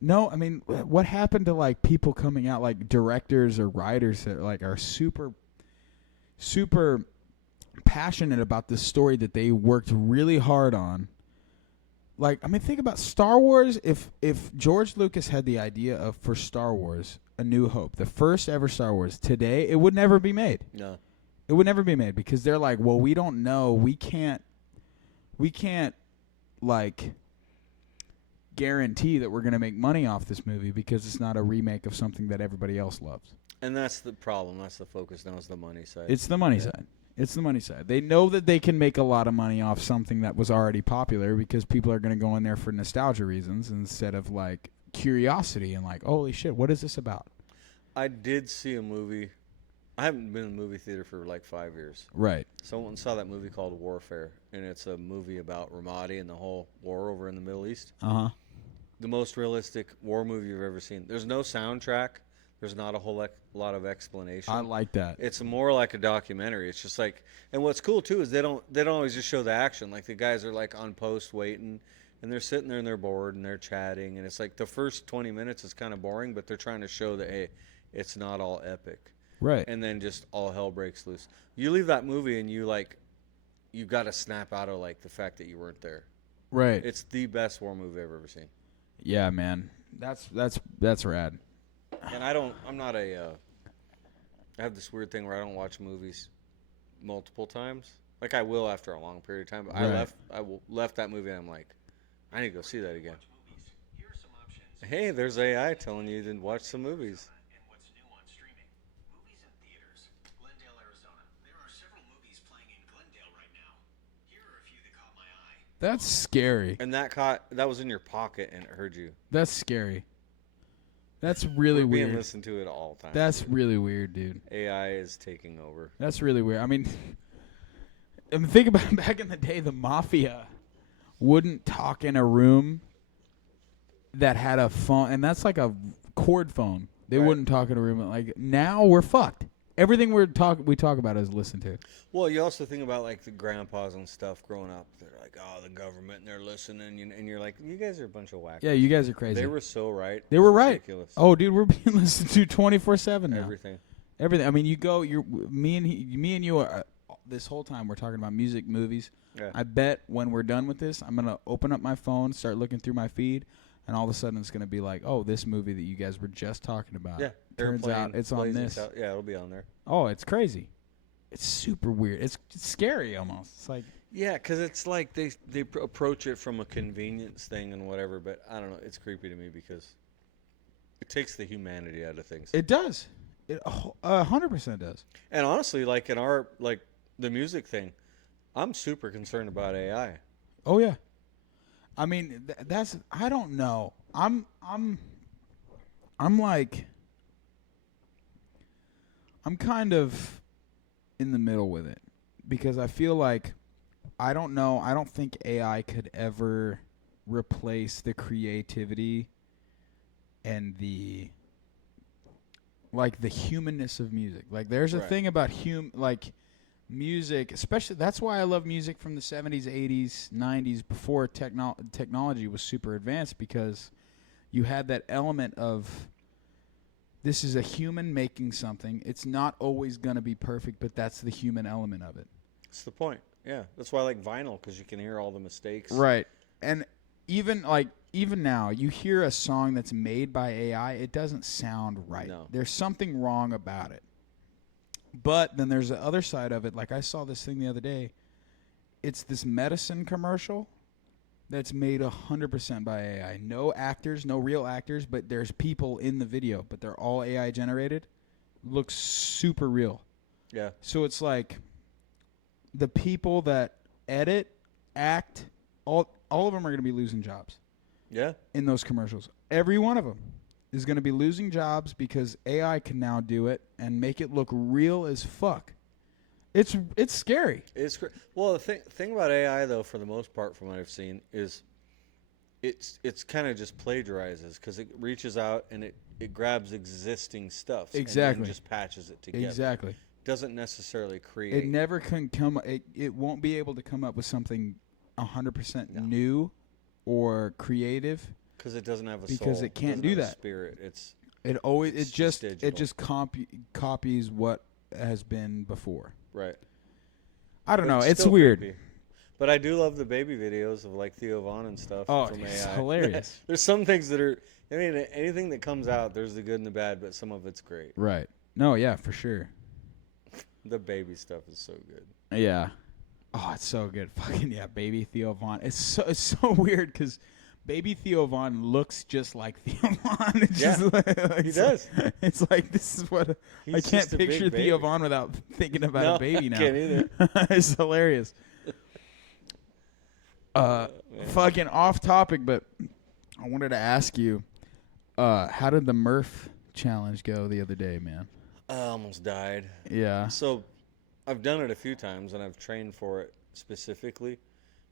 No, I mean, what happened to like people coming out, like directors or writers that like are super passionate about this story that they worked really hard on? Like, I mean, think about Star Wars. If George Lucas had the idea for Star Wars, A New Hope, the first ever Star Wars, today, it would never be made. No. It would never be made, because they're like, well, we don't know. We can't like guarantee that we're going to make money off this movie because it's not a remake of something that everybody else loves. And that's the problem. That's the focus now, is the money side. It's the money side. It's the money side. They know that they can make a lot of money off something that was already popular, because people are going to go in there for nostalgia reasons instead of like curiosity and like, holy shit, what is this about? I did see a movie. I haven't been in the movie theater for like 5 years. Right. Someone saw that movie called Warfare, and it's a movie about Ramadi and the whole war over in the Middle East. Uh-huh. The most realistic war movie you've ever seen. There's no soundtrack. There's not a whole lot of explanation. I like that. It's more like a documentary. It's just like, and what's cool too is they don't always just show the action. Like the guys are like on post waiting, and they're sitting there and they're bored and they're chatting, and it's like the first 20 minutes is kind of boring, but they're trying to show that, hey, it's not all epic. Right. And then just all hell breaks loose. You leave that movie and you got to snap out of like the fact that you weren't there. Right. It's the best war movie I've ever seen. Yeah, man. That's rad. And I have this weird thing where I don't watch movies multiple times. Like I will after a long period of time. But right. I left that movie and I'm like, I need to go see that again. Hey, there's AI telling you to watch some movies. And what's new on streaming? Movies in theaters. Glendale, Arizona. There are several movies playing in Glendale right now. Here are a few that caught my eye. That's scary. And that was in your pocket and it heard you. That's scary. That's really We're being weird. listened to it all the time. That's really weird, dude. AI is taking over. That's really weird. I mean, think about back in the day, the mafia wouldn't talk in a room that had a phone, and that's like a cord phone. They wouldn't talk in a room. Like, now we're fucked. everything we talk about is listened to. Well, you also think about like the grandpas and stuff growing up. They're like, oh, the government, and they're listening, and you're like, you guys are a bunch of whackers. Yeah, you guys are crazy. They were so right. They were It's right. ridiculous. Oh, dude, we're being listened to 24/7 now. Everything. I mean, me and you are this whole time we're talking about music, movies. Yeah. I bet when we're done with this, I'm gonna open up my phone, start looking through my feed, and all of a sudden it's gonna be like, oh, this movie that you guys were just talking about. Yeah. Turns out it's on this. Yeah, it'll be on there. Oh, it's crazy. It's super weird. It's scary almost. It's like. Yeah, because it's like they approach it from a convenience thing and whatever, but I don't know. It's creepy to me because it takes the humanity out of things. It does. It 100% does. And honestly, like in our the music thing, I'm super concerned about AI. Oh yeah. I mean, that's I don't know. I'm kind of in the middle with it because I feel like I don't know. I don't think AI could ever replace the creativity and the humanness of music. Like there's a thing about music, especially that's why I love music from the 70s, 80s, 90s before technology was super advanced because you had that element of this is a human making something. It's not always going to be perfect, but that's the human element of it. That's the point. Yeah, that's why I like vinyl because you can hear all the mistakes. Right. And even now, you hear a song that's made by AI, it doesn't sound right. No. There's something wrong about it. But then there's the other side of it. Like I saw this thing the other day. It's this medicine commercial that's made 100% by AI. No actors, no real actors, but there's people in the video, but they're all AI generated. Looks super real. Yeah. So it's like the people that edit, act, all of them are going to be losing jobs. Yeah. In those commercials. Every one of them is going to be losing jobs because AI can now do it and make it look real as fuck. It's scary. Well, the thing about AI though, for the most part, from what I've seen, is it's kind of just plagiarizes because it reaches out and it grabs existing stuff. Exactly. And just patches it together. Exactly. Doesn't necessarily create. It never can come. It won't be able to come up with something 100% new or creative because it doesn't have a because soul. it can't doesn't do have a that. Spirit. It just digital. copies what has been before. Right. I don't know. It's still weird. creepy. But I do love the baby videos of like Theo Von and stuff from it's AI. hilarious. There's some things that are. I mean, anything that comes out, there's the good and the bad, but some of it's great. Right. No, yeah, for sure. The baby stuff is so good. Yeah. Oh, it's so good. Fucking yeah, baby Theo Von. It's so weird because baby Theo Von looks just like Theo Von. It's Yeah, just like, he does. It's like this is what He's I can't just a big picture Theo baby. Von without thinking about No, a baby I now. can't either. It's hilarious. Fucking off topic, but I wanted to ask you, how did the Murph challenge go the other day, man? I almost died. Yeah. So I've done it a few times and I've trained for it specifically.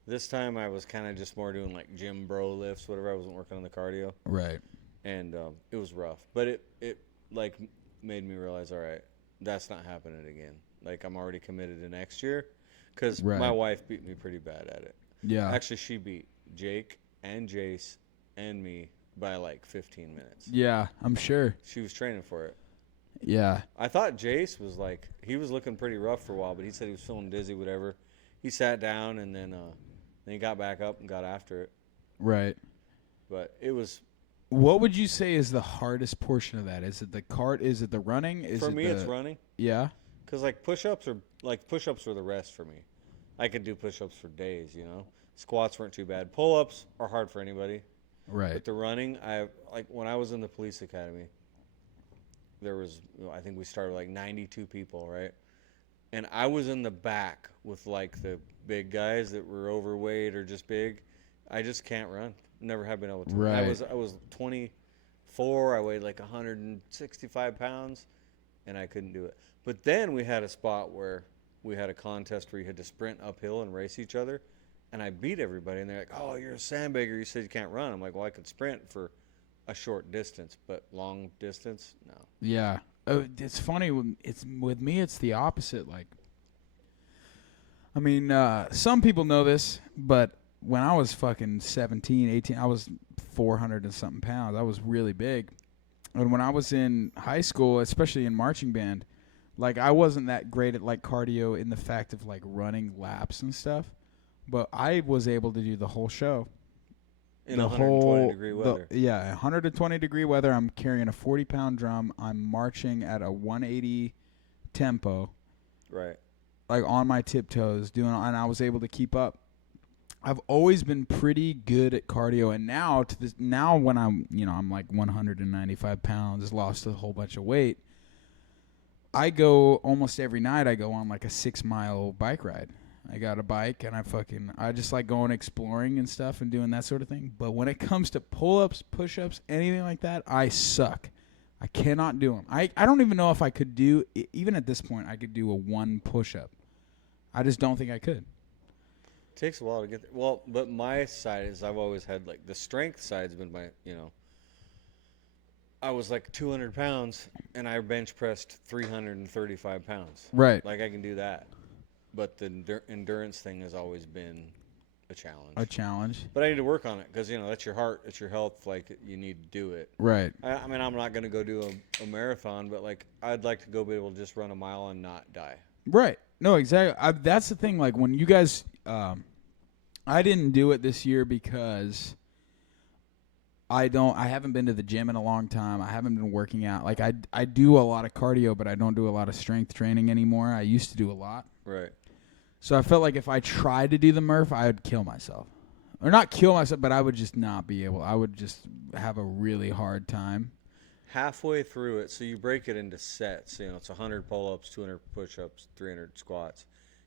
This time I was kind of just more doing like gym bro lifts, whatever. I wasn't working on the cardio. Right. And it was rough. But it like made me realize, all right, that's not happening again. Like I'm already committed to next year because my wife beat me pretty bad at it. Yeah. Actually, she beat Jake and Jace and me by like 15 minutes. Yeah, I'm sure. She was training for it. Yeah. I thought Jace was like, he was looking pretty rough for a while, but he said he was feeling dizzy, whatever. He sat down and then he got back up and got after it. Right. But it was. What would you say is the hardest portion of that? Is it the cart? Is it the running? For me, it's running. Yeah. Because like push-ups were the rest for me. I could do push-ups for days, you know. Squats weren't too bad. Pull-ups are hard for anybody. Right. But the running, when I was in the police academy, there was, I think we started with like 92 people, right? And I was in the back with like the big guys that were overweight or just big. I just can't run. Never have been able to. Right. I was 24. I weighed like 165 pounds, and I couldn't do it. But then we had a spot where we had a contest where you had to sprint uphill and race each other, and I beat everybody. And they're like, "Oh, you're a sandbagger. You said you can't run." I'm like, "Well, I could sprint for a short distance, but long distance, no." Yeah. It's funny. With me, it's the opposite. Like, I mean, some people know this, but when I was fucking 17, 18, I was 400 and something pounds. I was really big. And when I was in high school, especially in marching band, like, I wasn't that great at, like, cardio in the fact of, like, running laps and stuff. But I was able to do the whole show. In 120-degree weather. 120-degree weather. I'm carrying a 40-pound drum. I'm marching at a 180 tempo. Right. Like, on my tiptoes, and I was able to keep up. I've always been pretty good at cardio, and now when I'm like 195 pounds, lost a whole bunch of weight. I go almost every night. I go on like a 6-mile bike ride. I got a bike, and I just like going exploring and stuff and doing that sort of thing. But when it comes to pull-ups, push-ups, anything like that, I suck. I cannot do them. I don't even know if I could do, even at this point, I could do a 1 push-up. I just don't think I could. It takes a while to get there. Well, but my side is I've always had, like, the strength side's been my, I was like 200 pounds, and I bench pressed 335 pounds. Right. Like, I can do that. But the endurance thing has always been a challenge. But I need to work on it because, that's your heart, it's your health. Like, you need to do it. Right. I mean, I'm not going to go do a marathon, but, like, I'd like to go be able to just run a mile and not die. Right. No, exactly. That's the thing. Like, when you guys, I didn't do it this year because I haven't been to the gym in a long time. I haven't been working out. Like, I do a lot of cardio, but I don't do a lot of strength training anymore. I used to do a lot. Right. So I felt like if I tried to do the Murph, I would kill myself. Or not kill myself, but I would just not be able. I would just have a really hard time. Halfway through it, so you break it into sets. It's 100 pull-ups, 200 push-ups, 300 squats.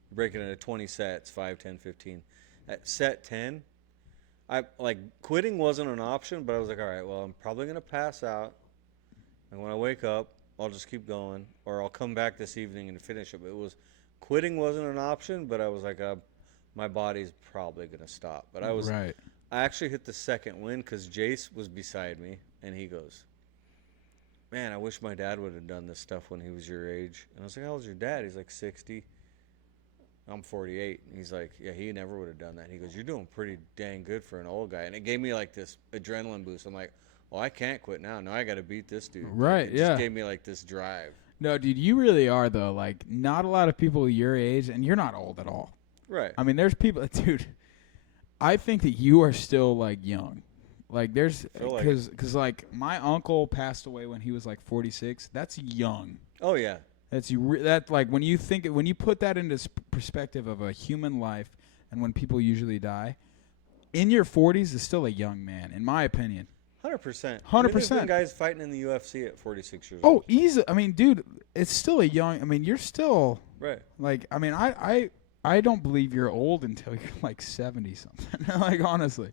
You break it into 20 sets, 5, 10, 15. At set 10, quitting wasn't an option, but I was like, all right, well, I'm probably going to pass out. And when I wake up, I'll just keep going, or I'll come back this evening and finish it. But quitting wasn't an option, but I was like, my body's probably going to stop. But I actually hit the second win because Jace was beside me, and he goes, man, I wish my dad would have done this stuff when he was your age. And I was like, how old's your dad? He's like 60. I'm 48. And he's like, yeah, he never would have done that. He goes, you're doing pretty dang good for an old guy. And it gave me like this adrenaline boost. I'm like, well, I can't quit now. No, I got to beat this dude. Right, it just gave me like this drive. No, dude, you really are, though. Like, not a lot of people your age, and you're not old at all. Right. I mean, there's people, dude, I think that you are still, like, young. Like, there's, because, like, my uncle passed away when he was, like, 46. That's young. Oh, yeah. Like, when you put that into perspective of a human life and when people usually die, in your 40s is still a young man, in my opinion. 100%. 100%. There's been guys fighting in the UFC at 46 years Oh, old. easy. I mean, dude, it's still you're still. Right. Like, I mean, I don't believe you're old until you're like 70 something. Like, honestly.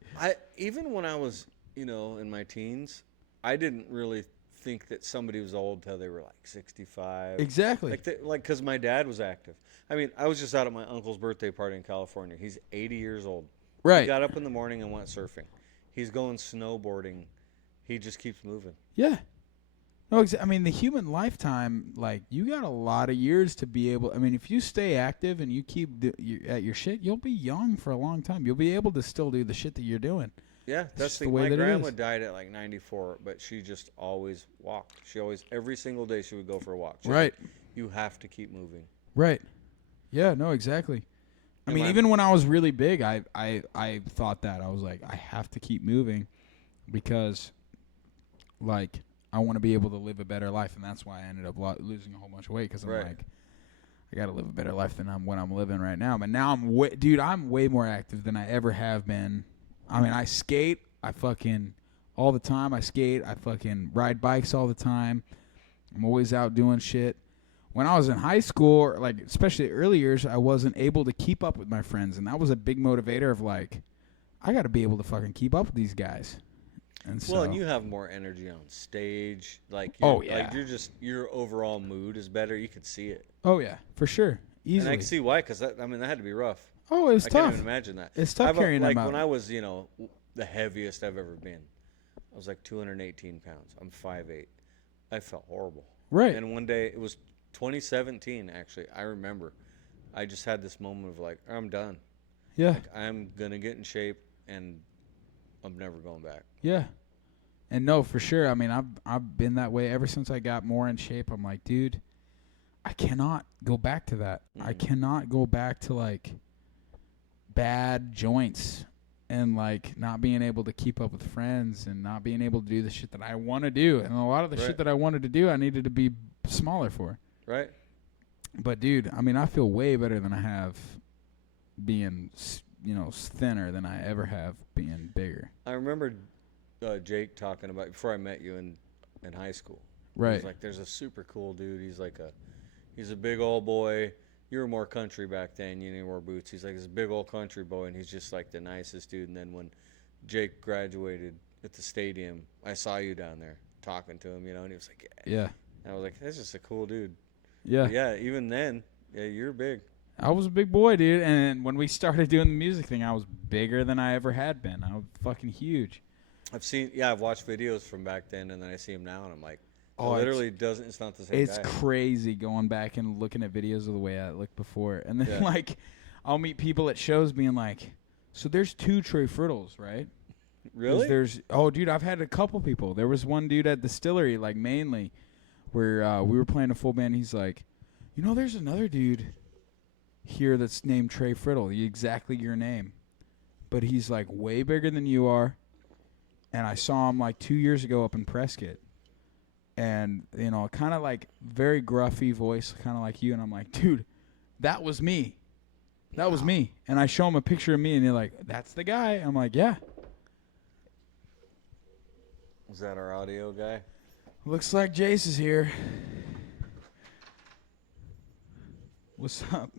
Even when I was, in my teens, I didn't really think that somebody was old till they were like 65. Exactly. Because my dad was active. I mean, I was just out at my uncle's birthday party in California. He's 80 years old. Right. He got up in the morning and went surfing. He's going snowboarding. He just keeps moving. Yeah. No, I mean, the human lifetime, like, you got a lot of years to be able. I mean, if you stay active and you keep at your shit, you'll be young for a long time. You'll be able to still do the shit that you're doing. Yeah, that's the way my that grandma died at like 94, but she just always walked. Every single day she would go for a walk. She's right. Like, you have to keep moving. Right. Yeah, no, exactly. I mean, even when I was really big, I thought that. I was like, I have to keep moving because, like, I want to be able to live a better life, and that's why I ended up losing a whole bunch of weight because I'm like, I got to live a better life than what I'm living right now. But now I'm way more active than I ever have been. I mean, I skate. I fucking all the time. I skate. I fucking ride bikes all the time. I'm always out doing shit. When I was in high school, or like especially early years, I wasn't able to keep up with my friends, and that was a big motivator of like, I got to be able to fucking keep up with these guys. And so, and you have more energy on stage. Like, like your overall mood is better. You could see it. Oh yeah, for sure, easily. And I can see why, because that had to be rough. Oh, it was tough. I can't even imagine that. It's tough carrying them out. Like when I was, the heaviest I've ever been, I was like 218 pounds. I'm 5'8". I felt horrible. Right. And one day, it was 2017, actually. I remember. I just had this moment of like, I'm done. Yeah. Like, I'm going to get in shape, and I'm never going back. Yeah. And no, for sure. I mean, I've been that way ever since I got more in shape. I'm like, dude, I cannot go back to that. I cannot go back to like bad joints and like not being able to keep up with friends and not being able to do the shit that I want to do. And a lot of the shit that I wanted to do, I needed to be smaller for. Right. But dude, I mean, I feel way better than I have being, thinner than I ever have being bigger. I remember Jake talking about before I met you in high school. Right. He's like, there's a super cool dude. He's a big old boy. You were more country back then. You wore boots. He's like this big old country boy, and he's just like the nicest dude. And then when Jake graduated at the stadium, I saw you down there talking to him, and he was like, yeah. And I was like, that's just a cool dude. Yeah. But yeah, even then, you're big. I was a big boy, dude. And when we started doing the music thing, I was bigger than I ever had been. I was fucking huge. I've watched videos from back then, and then I see him now, and I'm like, it's not the same It's guy. crazy going back and looking at videos of the way I looked before. And then, I'll meet people at shows being like, so there's 2 Trey Friddles, right? Really? Dude, I've had a couple people. There was one dude at Distillery, like, mainly, where we were playing a full band. He's like, there's another dude here that's named Trey Friddle, exactly your name. But he's, like, way bigger than you are. And I saw him, like, 2 years ago up in Prescott. And, kind of like very gruffy voice, kind of like you. And I'm like, dude, that was me. That was me. And I show him a picture of me, and they're like, that's the guy. I'm like, yeah. Is that our audio guy? Looks like JACE is here. What's up?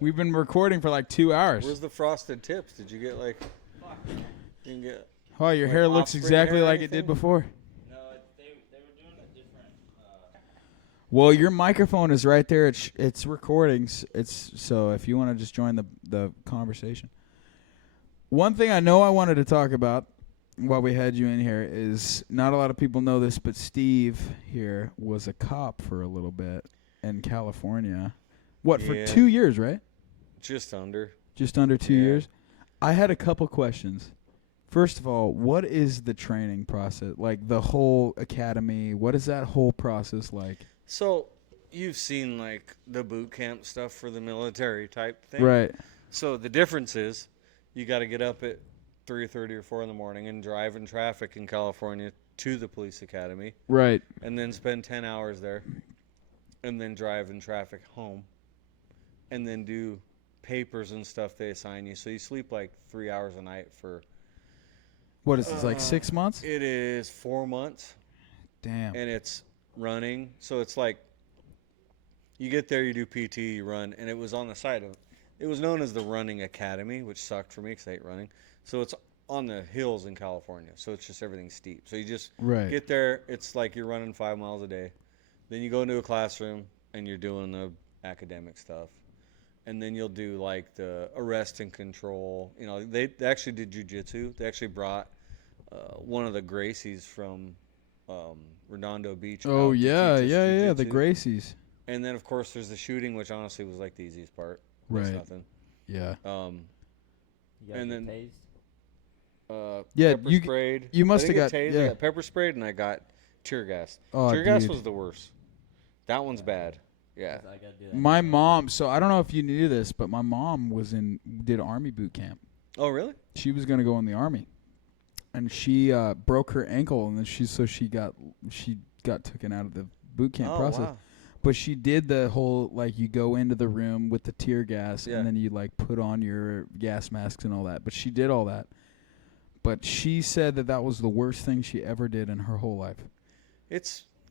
We've been recording for like 2 hours. Where's the frosted tips? Did you get like... You can get... Oh, your hair looks exactly like it did before. Well, your microphone is right there. It's recording. So if you want to just join the conversation. One thing I know I wanted to talk about while we had you in here is, not a lot of people know this, but Steve here was a cop for a little bit in California. For 2 years, right? Just under. Just under 2 years? I had a couple questions. First of all, what is the training process? Like the whole academy, what is that whole process like? So, you've seen, like, the boot camp stuff for the military type thing. Right. So, the difference is you got to get up at 3:30 or 4 in the morning and drive in traffic in California to the police academy. Right. And then spend 10 hours there. And then drive in traffic home. And then do papers and stuff they assign you. So, you sleep, like, 3 hours a night for... What is this, like 6 months? It is 4 months. Damn. And it's running, so it's like you get there, you do PT, you run, and it was on the side of it was known as the Running Academy, which sucked for me because I hate running. So it's on the hills in California, so it's just everything steep. So you just get there, it's like you're running 5 miles a day. Then you go into a classroom and you're doing the academic stuff, and then you'll do like the arrest and control. They actually did jiu-jitsu. They actually brought one of the Gracies from Redondo Beach. Oh, yeah, the Gracies. And then, of course, there's the shooting, which honestly was like the easiest part. Right. It's nothing. Yeah. And then tased? pepper sprayed. You must have got tased. I got pepper sprayed, and I got tear gas. Oh, tear gas was the worst. That one's bad. Yeah. I gotta do that. My mom, so I don't know if you knew this, but my mom did Army boot camp. Oh, really? She was going to go in the Army. And she broke her ankle, and then she got taken out of the boot camp process. Wow. But she did the whole, like, you go into the room with the tear gas, Yeah. and then you, like, put on your gas masks and all that. But she did all that. But she said that was the worst thing she ever did in her whole life.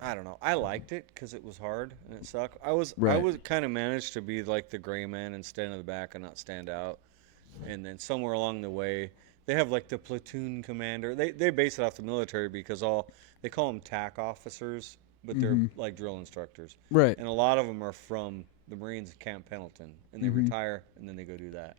I don't know. I liked it because it was hard and it sucked. I was kind of managed to be like the gray man and stand in the back and not stand out. And then somewhere along the way, they have like the platoon commander. They base it off the military because they call them TAC officers, but they're like drill instructors. Right. And a lot of them are from the Marines at Camp Pendleton, and they retire and then they go do that.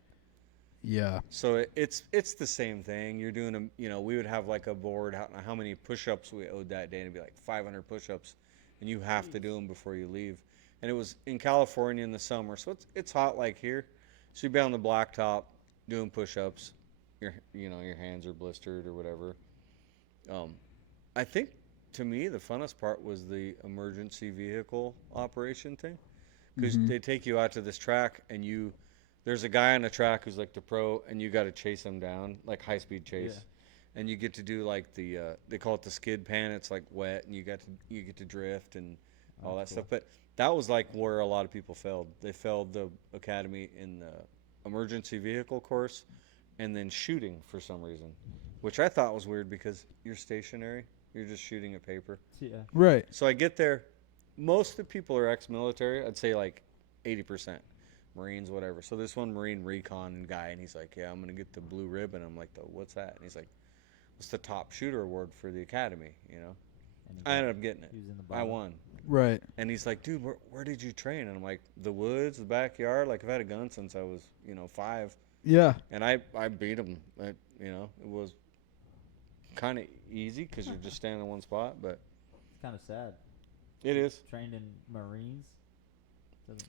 Yeah. So it's the same thing. You're doing we would have like a board how many push-ups we owed that day, and it'd be like 500 push-ups, and you have to do them before you leave. And it was in California in the summer, so it's hot like here. So you'd be on the blacktop doing push-ups. Your hands are blistered or whatever. I think to me the funnest part was the emergency vehicle operation thing, because they take you out to this track and there's a guy on the track who's like the pro, and you got to chase him down, like high-speed chase. Yeah. And you get to do like they call it the skid pan. It's like wet, and you get to drift and all that stuff. But that was like where a lot of people failed. They failed the academy in the emergency vehicle course, and then shooting for some reason, which I thought was weird because you're stationary. You're just shooting at paper. Yeah. Right. So I get there. Most of the people are ex-military. I'd say like 80%. Marines, whatever. So this one Marine recon guy, and he's like, yeah, I'm going to get the blue ribbon. I'm like, what's that? And he's like, it's the top shooter award for the academy, you know. I ended up getting it. I won. Right. And he's like, dude, where did you train? And I'm like, the woods, the backyard. Like, I've had a gun since I was, 5. Yeah. And I beat him. It was kind of easy because you're just standing in one spot, but It's kind of sad. it is. Trained in Marines.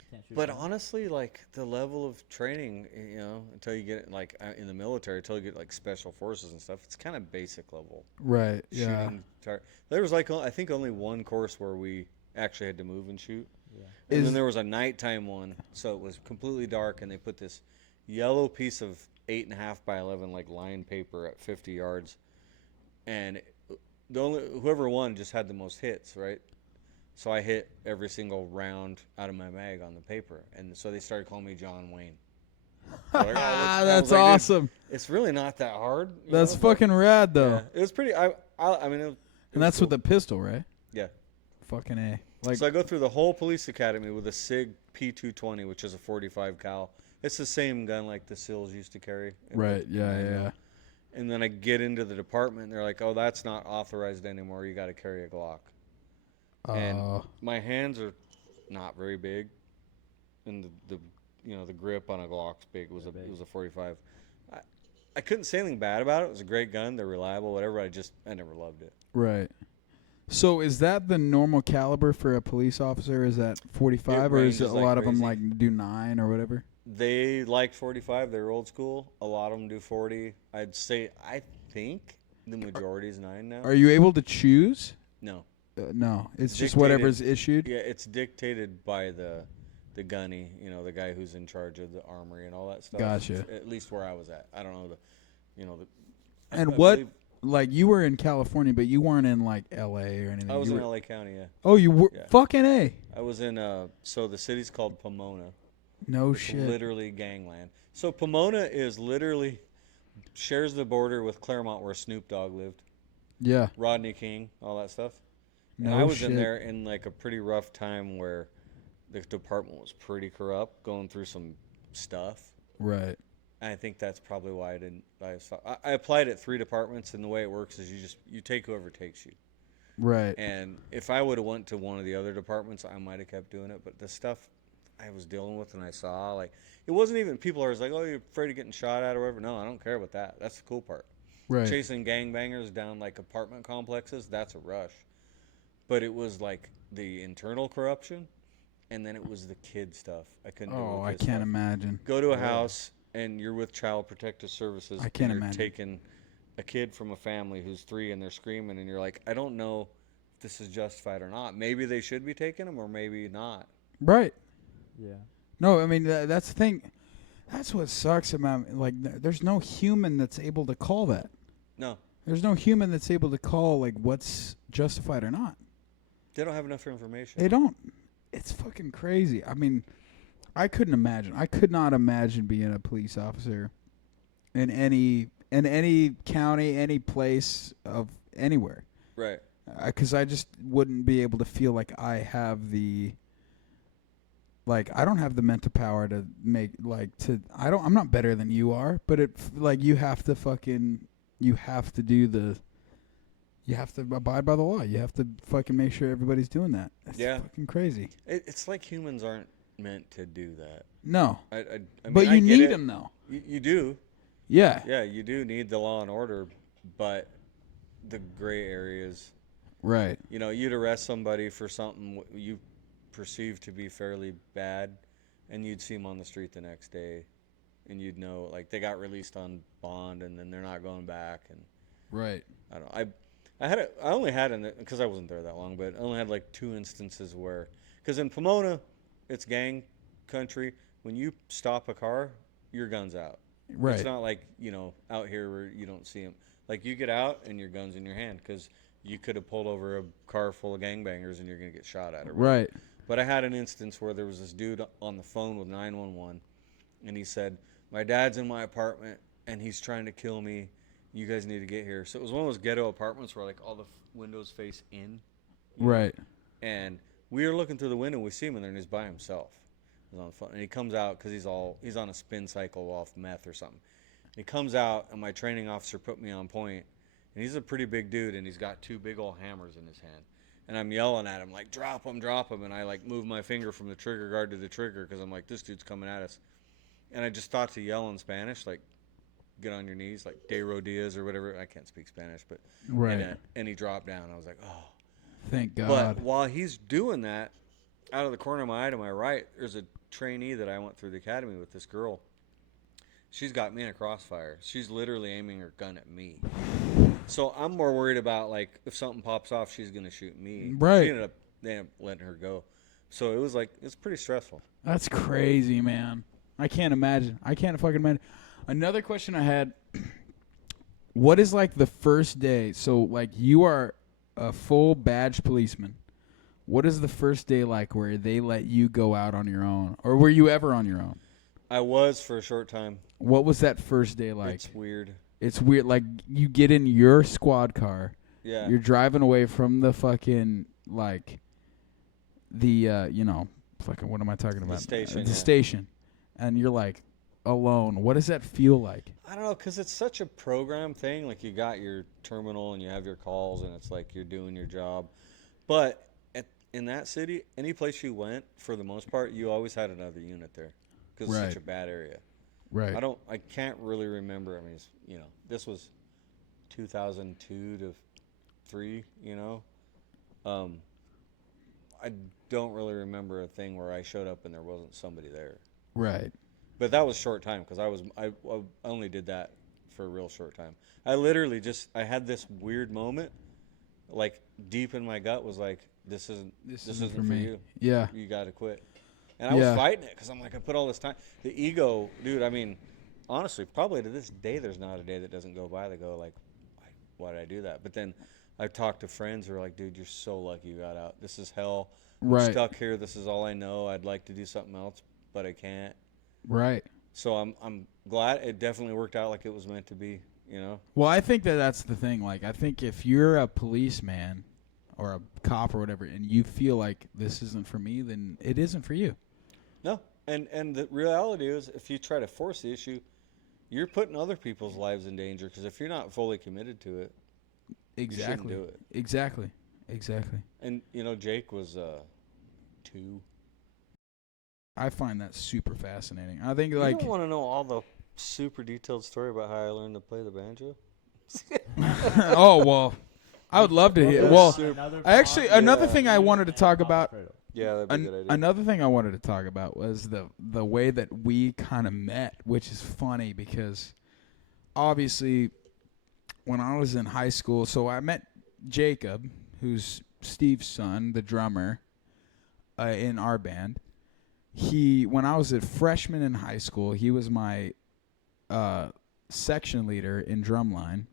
Can't shoot But guns. honestly, like the level of training, until you get like in the military, until you get like special forces and stuff, it's kind of basic level. Right. Yeah. Shooting there was like I think only one course where we actually had to move and shoot. Yeah. And then there was a nighttime one, so it was completely dark, and they put this yellow piece of 8.5 by 11 like lined paper at 50 yards, and whoever won just had the most hits, right? So I hit every single round out of my mag on the paper, and so they started calling me John Wayne. Like, That's awesome. It's really not that hard. That's fucking rad, though. Yeah, it was pretty. I mean, and that's with the pistol, right? Yeah. Fucking A. Like, so I go through the whole police academy with a SIG P220, which is a 45 cal. It's the same gun like the SEALs used to carry. Right. Yeah. And then I get into the department, and they're like, "Oh, that's not authorized anymore. You got to carry a Glock." And my hands are not very big, and the grip on a Glock's big. It was a 45. I couldn't say anything bad about it. It was a great gun. They're reliable, whatever. I never loved it. Right. So is that the normal caliber for a police officer? Is that 45, or is it a lot of them like do 9 or whatever? They like 45. They're old school. A lot of them do 40. I think the majority is 9 now. Are you able to choose? No. No, it's just whatever's issued. Yeah, it's dictated by the gunny, the guy who's in charge of the armory and all that stuff. Gotcha. At least where I was at. I don't know And what, like, you were in California, but you weren't in like L.A. or anything. I was in L.A. County, yeah. Oh, you were fucking A. I was in so the city's called Pomona. No it's shit. Literally gangland. So Pomona is literally shares the border with Claremont, where Snoop Dogg lived. Yeah. Rodney King, all that stuff. No and I was shit. in there in like a pretty rough time where the department was pretty corrupt, going through some stuff. Right. And I think that's probably why I applied at 3 departments, and the way it works is you take whoever takes you. Right. And if I would have went to one of the other departments, I might have kept doing it. But the stuff I was dealing with and I saw, like, it wasn't even people are like, oh, you're afraid of getting shot at or whatever. No, I don't care about that. That's the cool part. Right. Chasing gangbangers down like apartment complexes, that's a rush. But it was like the internal corruption, and then it was the kid stuff. I couldn't do it. I can't imagine. Go to a house and you're with Child Protective Services. I can't and you're imagine. Taking a kid from a family who's 3 and they're screaming, and you're like, I don't know if this is justified or not. Maybe they should be taking them, or maybe not. Right. Yeah. No, I mean that's the thing. That's what sucks about like there's no human that's able to call that. No. There's no human that's able to call like what's justified or not. They don't have enough information. They don't. It's fucking crazy. I mean, I couldn't imagine. I could not imagine being a police officer in any county, any place of anywhere. Right. Because I just wouldn't be able to feel like I have the. Like I don't have the mental power to make I'm not better than you are, but you have to abide by the law. You have to fucking make sure everybody's doing that. That's fucking crazy. It's like humans aren't meant to do that. No. I mean, but you need them though. You do. Yeah. Yeah, you do need the law and order, but the gray areas. Right. You know, you'd arrest somebody for something you perceived to be fairly bad, and you'd see them on the street the next day, and you'd know, like, they got released on bond, and then they're not going back. And Right. I don't know. I only had, because I wasn't there that long, but I only had like 2 instances where, because in Pomona, it's gang country. When you stop a car, your gun's out. Right. It's not like, you know, out here where you don't see them. Like, you get out and your gun's in your hand because you could have pulled over a car full of gangbangers and you're going to get shot at. Right. But I had an instance where there was this dude on the phone with 911, and he said, my dad's in my apartment and he's trying to kill me. You guys need to get here. So it was one of those ghetto apartments where, like, all the windows face in. Right. And we were looking through the window, and we see him in there, and he's by himself. He's on the phone, and he comes out because he's on a spin cycle off meth or something. And he comes out, and my training officer put me on point, and he's a pretty big dude, and he's got 2 big old hammers in his hand. And I'm yelling at him, like, drop him, and I, like, move my finger from the trigger guard to the trigger because I'm like, this dude's coming at us. And I just thought to yell in Spanish, like, get on your knees, like de rodillas or whatever. I can't speak Spanish, but Right. And he dropped down. I was like, oh. Thank God. But while he's doing that, out of the corner of my eye to my right, there's a trainee that I went through the academy with, this girl. She's got me in a crossfire. She's literally aiming her gun at me. So I'm more worried about, like, if something pops off, she's going to shoot me. Right. They ended up letting her go. So it was like, it's pretty stressful. That's crazy, man. I can't imagine. I can't fucking imagine. Another question I had, what is, like, the first day? So, like, you are a full badge policeman. What is the first day like where they let you go out on your own? Or were you ever on your own? I was for a short time. What was that first day like? It's weird. It's weird. Like, you get in your squad car. Yeah. You're driving away from the fucking, like, the, you know, fucking, what am I talking about? station, The yeah. station. And you're, like, alone. What does that feel like? I don't know, because it's such a program thing. Like, you got your terminal and you have your calls, and it's like you're doing your job. But in that city, any place you went, for the most part, you always had another unit there because Right. it's such a bad area. Right. I can't really remember. I mean, you know, this was 2002 to 3, you know. I don't really remember a thing where I showed up and there wasn't somebody there. Right. But that was short time because I only did that for a real short time. I literally I had this weird moment, like, deep in my gut was like, this isn't for me. you. Yeah. You got to quit. And I was fighting it because I'm like, I put all this time. The ego, dude, I mean, honestly, probably to this day, there's not a day that doesn't go by that go like, why did I do that? But then I've talked to friends who are like, dude, you're so lucky you got out. This is hell. Right. I'm stuck here. This is all I know. I'd like to do something else, but I can't. Right. So I'm glad it definitely worked out like it was meant to be, you know? Well, I think that's the thing. Like, I think if you're a policeman or a cop or whatever and you feel like this isn't for me, then it isn't for you. No. And the reality is, if you try to force the issue, you're putting other people's lives in danger because if you're not fully committed to it, Exactly. you shouldn't do it. Exactly. And, you know, Jake was 2. I find that super fascinating. I think, You like, don't want to know all the super detailed story about how I learned to play the banjo? oh, well, I would love to hear. Well, actually, another thing I wanted to talk about. Yeah, that'd be a good idea. Another thing I wanted to talk about was the way that we kind of met, which is funny because obviously when I was in high school, so I met Jacob, who's Steve's son, the drummer, in our band. When I was a freshman in high school, he was my section leader in drumline.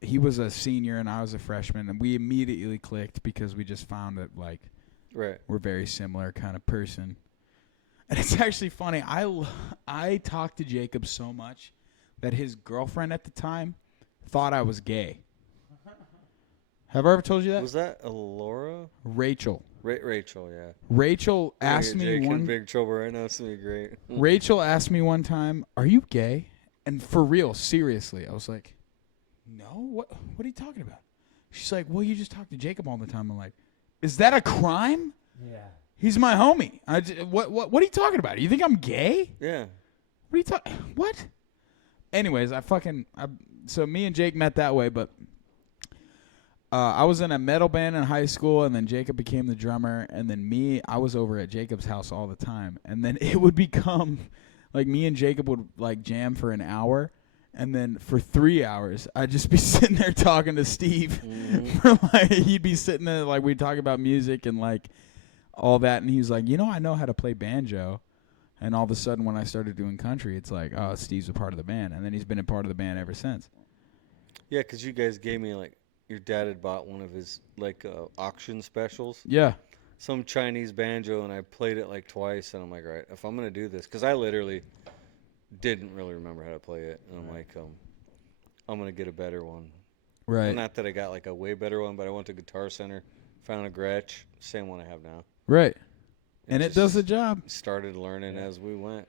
He was a senior and I was a freshman, and we immediately clicked because we just found that, like, Right. we're very similar kind of person. And it's actually funny. I talked to Jacob so much that his girlfriend at the time thought I was gay. Have I ever told you that? Was that Alora? Rachel. Rachel, yeah. Rachel asked me Jake in one. big trouble right now. It's gonna be great. Rachel asked me one time, "Are you gay?" And for real, seriously, I was like, "No. What are you talking about?" She's like, "Well, you just talk to Jacob all the time." I'm like, "Is that a crime? Yeah. He's my homie. What are you talking about? You think I'm gay? Yeah. What are you talking? What?" Anyways, so me and Jake met that way, but I was in a metal band in high school, and then Jacob became the drummer, and then I was over at Jacob's house all the time, and then it would become like me and Jacob would like jam for an hour, and then for 3 hours I'd just be sitting there talking to Steve. For like, he'd be sitting there like we'd talk about music and like all that, and he was like, I know how to play banjo. And all of a sudden, when I started doing country, it's like, oh, Steve's a part of the band, and then he's been a part of the band ever since. Yeah, because you guys gave me like. Your dad had bought one of his, like, auction specials. Yeah. Some Chinese banjo, and I played it, like, twice. And I'm like, all right, if I'm going to do this, because I literally didn't really remember how to play it. And I'm like, I'm going to get a better one. Right. And not that I got, like, a way better one, but I went to Guitar Center, found a Gretsch, same one I have now. Right. And it does the job. Started learning as we went.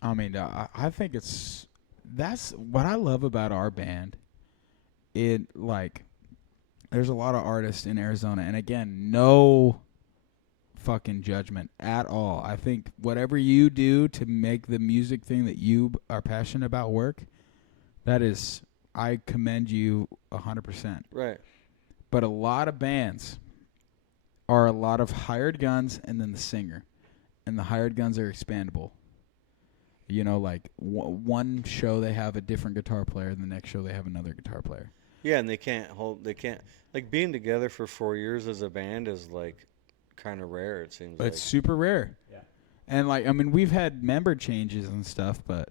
I mean, I think that's what I love about our band. There's a lot of artists in Arizona, and again, no fucking judgment at all. I think whatever you do to make the music thing that you are passionate about work, I commend you 100%. Right. But a lot of bands are a lot of hired guns and then the singer, and the hired guns are expandable. Like one show they have a different guitar player, and the next show they have another guitar player. Yeah, and they can't like being together for 4 years as a band is like kind of rare. It seems. It's super rare. Yeah. And like, I mean, we've had member changes and stuff, but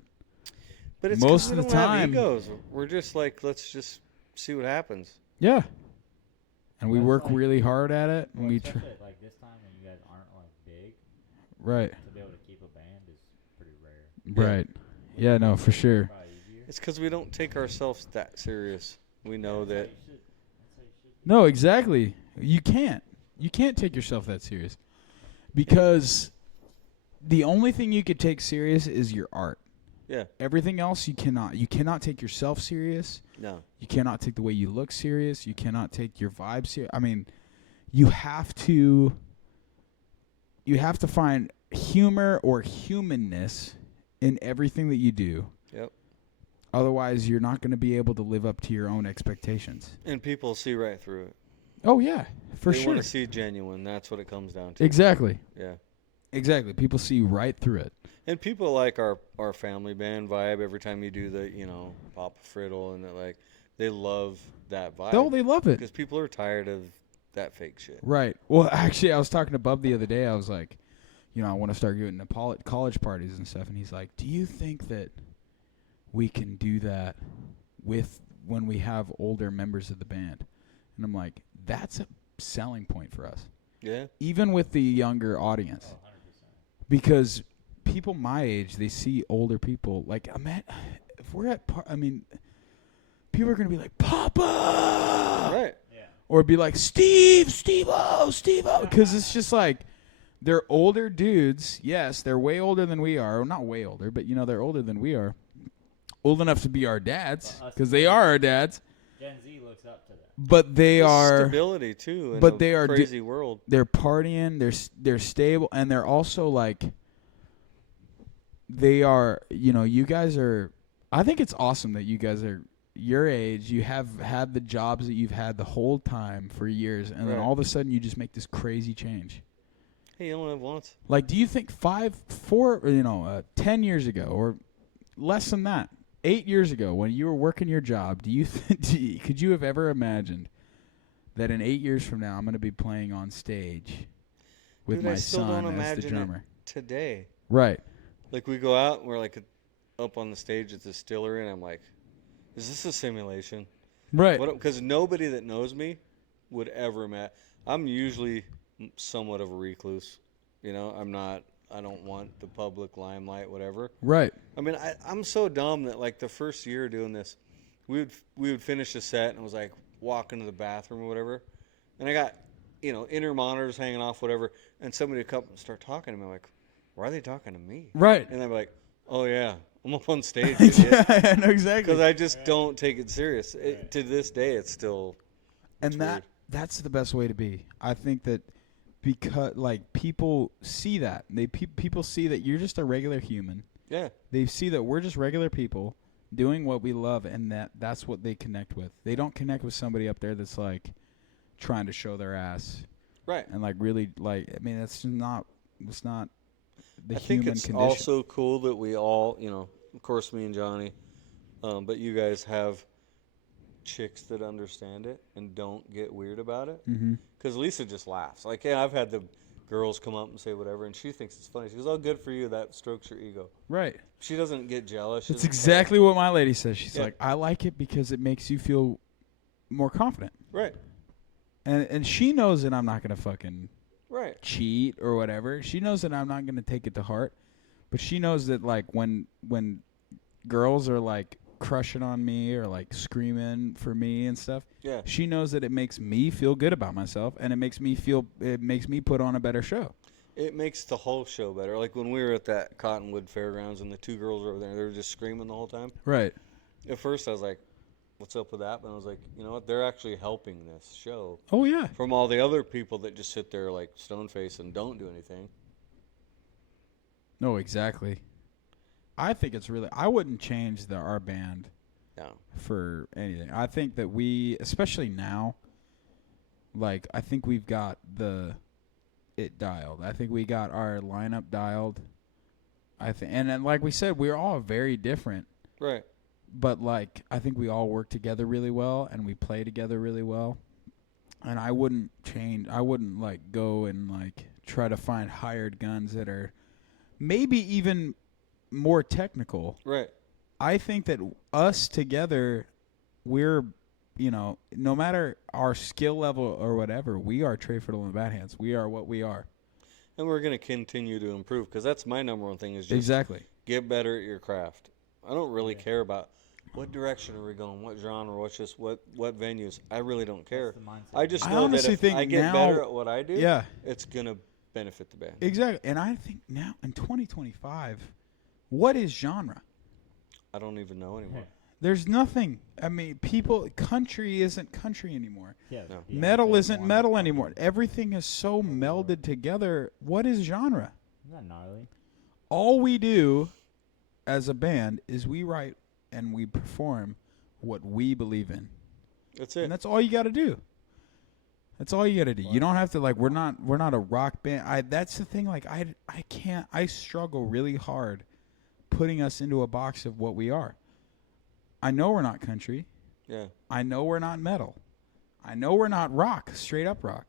it's most of the we don't have time, egos. We're just like, let's just see what happens. yeah. And we That's work like- really hard at it, and Well, we especially at, like this time when you guys aren't like big, right, to be able to keep a band is pretty rare. right. Yeah, no, for sure. Probably easier. It's because we don't take ourselves that serious. We know that. That's how you should. No, exactly. You can't take yourself that serious, because the only thing you could take serious is your art. Yeah. Everything else you cannot. You cannot take yourself serious. No. You cannot take the way you look serious. You cannot take your vibe serious. I mean, you have to find humor or humanness in everything that you do. Yep. Otherwise, you're not going to be able to live up to your own expectations. And people see right through it. Oh, yeah, for They sure. want to see genuine. That's what it comes down to. Exactly. Yeah. Exactly. People see right through it. And people like our family band vibe every time you do the, Papa Friddle, and they love that vibe. Oh, they love it. Because people are tired of that fake shit. Right. Well, actually, I was talking to Bub the other day. I was like, I want to start getting to college parties and stuff. And he's like, do you think that we can do that when we have older members of the band? And I'm like, that's a selling point for us. Yeah. Even with the younger audience. Oh, 100%. Because people my age, they see older people. Like, if we're at people are going to be like, Papa! Right. Yeah. Or be like, Steve-O. Because it's just like, they're older dudes. Yes, they're way older than we are. Well, not way older, but, they're older than we are. Old enough to be our dads, Well, us because they are our dads. Gen Z looks up to them. But they There's are... stability, too, in but a they are crazy world. They're partying. They're stable, and they're also like. They are, you guys are. I think it's awesome that you guys are your age. You have had the jobs that you've had the whole time for years, and then Right. all of a sudden you just make this crazy change. Hey, you only live once. Like, do you think 10 years ago, or less than that, 8 years ago, when you were working your job, could you have ever imagined that in 8 years from now I'm going to be playing on stage with Dude, my I still son don't as the imagine it drummer? today. Right. Like, we go out and we're like up on the stage at the distillery, and I'm like, is this a simulation? Right. Because nobody that knows me would ever imagine. I'm usually somewhat of a recluse. I don't want the public limelight, whatever. Right. I mean, I'm so dumb that, like, the first year doing this, we would finish a set and it was like walk into the bathroom or whatever. And I got, inner monitors hanging off, whatever. And somebody would come and start talking to me. I'm like, why are they talking to me? Right. And I'm like, oh, yeah, I'm up on stage. Because Yeah, I know exactly. I just don't take it serious. To this day, it's still. And weird. that's the best way to be. I think that because, like, people see that. People see that you're just a regular human. Yeah. They see that we're just regular people, doing what we love, and that's what they connect with. They don't connect with somebody up there that's like trying to show their ass. Right. And like really like, I mean, it's not the I human think it's condition. also cool that we all, of course, me and Johnny, but you guys have chicks that understand it and don't get weird about it. Because Lisa just laughs. Like, yeah, I've had the girls come up and say whatever, and she thinks it's funny. She goes, "Oh, good for you. That strokes your ego." Right. She doesn't get jealous. That's exactly what my lady says. She's like, I like it because it makes you feel more confident. Right. And she knows that I'm not going to fucking cheat or whatever. She knows that I'm not going to take it to heart. But she knows that, like, when girls are, like, crushing on me or, like, screaming for me and stuff, she knows that it makes me feel good about myself, and it makes me put on a better show. It makes the whole show better. Like, when we were at that Cottonwood Fairgrounds and the two girls were over there, they were just screaming the whole time. Right. At first, I was like, what's up with that? But I was like, you know what? They're actually helping this show. Oh, yeah. From all the other people that just sit there like stone-faced and don't do anything. No, exactly. I think it's really... I wouldn't change our band for anything. I think that we, especially now, like, I think we've got it dialed. I think we got our lineup dialed. And then, like we said, we're all very different. Right. But, like, I think we all work together really well, and we play together really well. And I wouldn't change. I wouldn't, like, go and, like, try to find hired guns that are maybe even more technical. Right. I think that us together, we're, no matter our skill level or whatever, we are Trey Friddle and the Bad Hands. We are what we are. And we're going to continue to improve, because that's my number one thing is just get better at your craft. I don't really care about what direction are we going, what genre, what venues. I really don't care. I just know that if I get better at what I do, it's going to benefit the band. Exactly. And I think now in 2025, what is genre? I don't even know anymore. There's nothing. I mean, country isn't country anymore. Yeah. No. Metal isn't metal anymore. Everything is so melded together. What is genre? Isn't that gnarly? All we do as a band is we write and we perform what we believe in. That's it. And that's all you got to do. That's all you got to do. You don't have to, like, we're not a rock band. That's the thing. Like, I struggle really hard putting us into a box of what we are. I know we're not country. Yeah. I know we're not metal. I know we're not rock, straight up rock.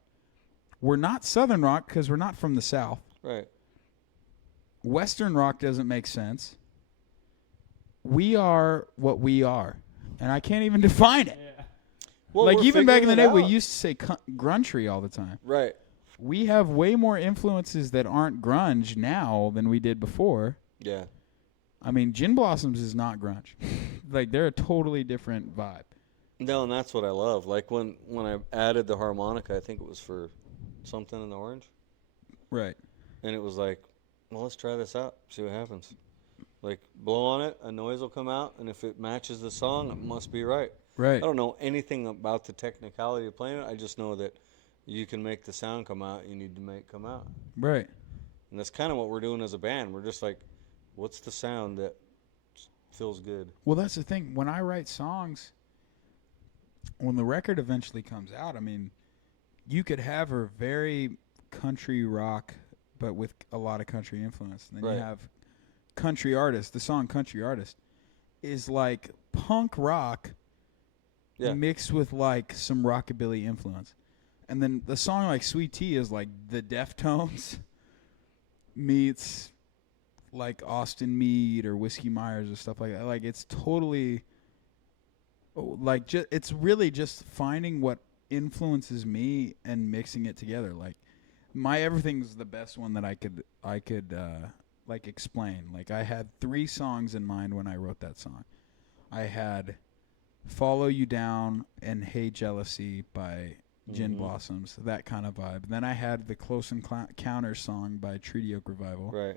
We're not Southern rock because we're not from the South. Right. Western rock doesn't make sense. We are what we are. And I can't even define it. Yeah. Well, like, even back in the day, we out. used to say grungery all the time. Right. We have way more influences that aren't grunge now than we did before. Yeah. I mean, Gin Blossoms is not grunge. Like, they're a totally different vibe. No, and that's what I love. Like, when I added the harmonica, I think it was for Something in the Orange. Right. And it was like, well, let's try this out, see what happens. Like, blow on it, a noise will come out, and if it matches the song, it must be right. Right. I don't know anything about the technicality of playing it. I just know that you can make the sound come out you need to make come out. Right. And that's kind of what we're doing as a band. We're just like, what's the sound that feels good? Well, that's the thing. When I write songs, when the record eventually comes out, I mean, you could have a very country rock, but with a lot of country influence. And then you have Country Artist. The song Country Artist is like punk rock mixed with like some rockabilly influence. And then the song like Sweet Tea is like the Deftones meets like Austin Mead or Whiskey Myers or stuff like that. Like, it's totally like it's really just finding what influences me and mixing it together. Like, my Everything's the best one that I could like explain. Like, I had 3 songs in mind when I wrote that song. I had Follow You Down and Hey Jealousy by Gin Blossoms, that kind of vibe. Then I had the Close Encounters song by Treaty Oak Revival. Right.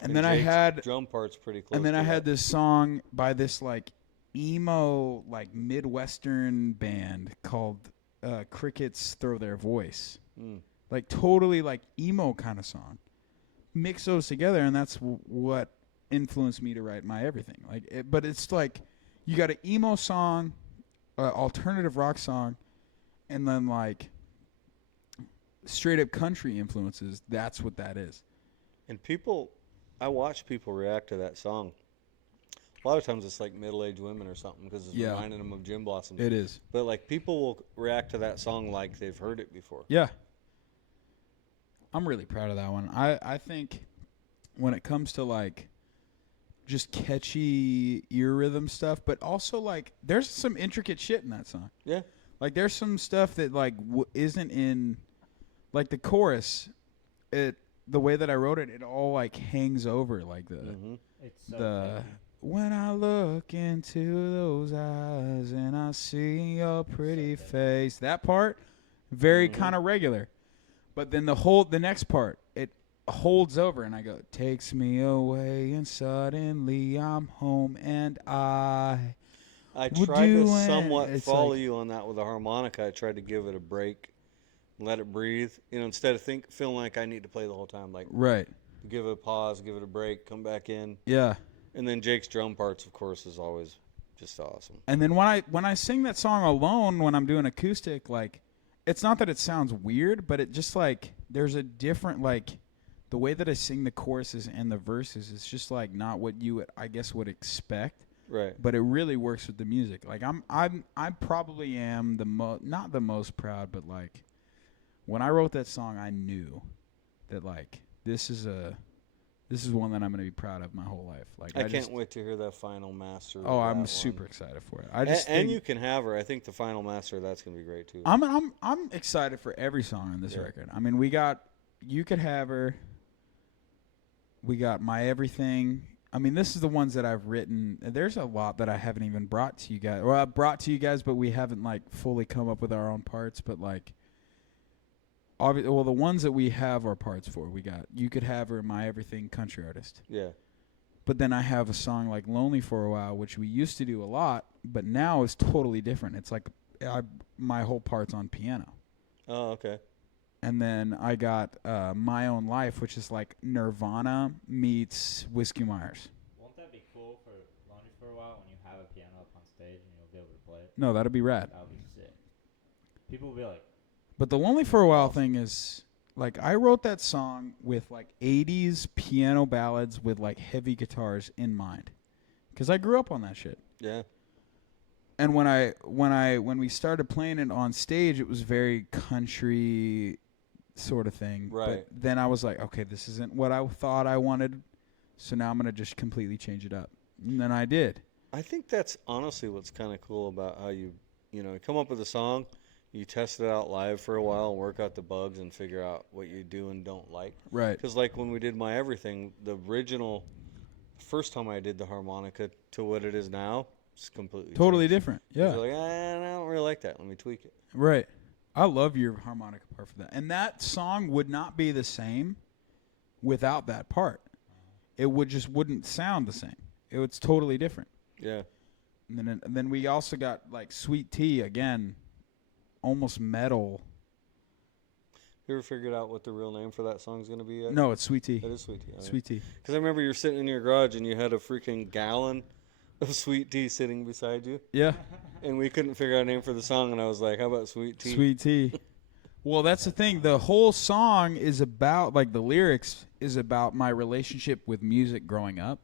And then I had drum parts pretty close. And then I had this song by this like emo like Midwestern band called Crickets Throw Their Voice. Like, totally like emo kind of song. Mix those together, and that's what influenced me to write my everything. Like, but it's like you got an emo song, alternative rock song, and then like straight up country influences. That's what that is. And I watch people react to that song. A lot of times it's like middle-aged women or something because it's reminding them of Gin Blossoms. It is. But like people will react to that song like they've heard it before. Yeah. I'm really proud of that one. I think when it comes to like just catchy ear rhythm stuff, but also like there's some intricate shit in that song. Yeah. Like there's some stuff that like isn't in like the chorus. The way that I wrote it, it all like hangs over like It's so when I look into those eyes and I see your pretty face. That part, very kind of regular. But then the next part, it holds over and I go, takes me away and suddenly I'm home and I tried to somewhat follow you on that with a harmonica. I tried to give it a break, let it breathe. You know, instead of feeling like I need to play the whole time. Like, right. Give it a pause, give it a break, come back in. Yeah. And then Jake's drum parts, of course, is always just awesome. And then when I sing that song alone, when I'm doing acoustic, like, it's not that it sounds weird, but it just like there's a different like the way that I sing the choruses and the verses is just like not what you would expect. Right. But it really works with the music. Like I probably am not the most proud, but like when I wrote that song, I knew that like this is one that I'm going to be proud of my whole life. Like I can't wait to hear that final master. Oh, I'm super excited for it. I just and you can have her. I think the final master that's going to be great too. I'm excited for every song on this record. I mean, we got You Could Have Her. We got My Everything. I mean, this is the ones that I've written. There's a lot that I haven't even brought to you guys. Well, I brought to you guys, but we haven't like fully come up with our own parts. But like, well, the ones that we have our parts for, we got You Could Have Her, My Everything, Country Artist. Yeah. But then I have a song like Lonely for a While, which we used to do a lot, but now is totally different. It's like my whole part's on piano. Oh, okay. And then I got My Own Life, which is like Nirvana meets Whiskey Myers. Won't that be cool for Lonely for a While when you have a piano up on stage and you'll be able to play it? No, that'd be rad. That would be sick. People will be like... But the Lonely for a While thing is, like, I wrote that song with, like, 80s piano ballads with, like, heavy guitars in mind. Because I grew up on that shit. Yeah. And when we started playing it on stage, it was very country sort of thing. Right. But then I was like, okay, this isn't what I thought I wanted, so now I'm going to just completely change it up. And then I did. I think that's honestly what's kind of cool about how you come up with a song, you test it out live for a while and work out the bugs and figure out what you do and don't like. Right. Because like when we did My Everything, the original, first time I did the harmonica to what it is now, it's completely Totally changed. different. Yeah. Like, I don't really like that. Let me tweak it. Right. I love your harmonica part for that. And that song would not be the same without that part. It wouldn't sound the same. It's totally different. Yeah. And then we also got like Sweet Tea again, almost metal. You ever figured out what the real name for that song's going to be yet? No, it's Sweet Tea. It is Sweet Tea. Okay. Sweet Tea. Because I remember you were sitting in your garage and you had a freaking gallon of Sweet Tea sitting beside you. Yeah. And we couldn't figure out a name for the song, and I was like, how about Sweet Tea? Sweet Tea. Well, that's the thing. The whole song is about, like, the lyrics is about my relationship with music growing up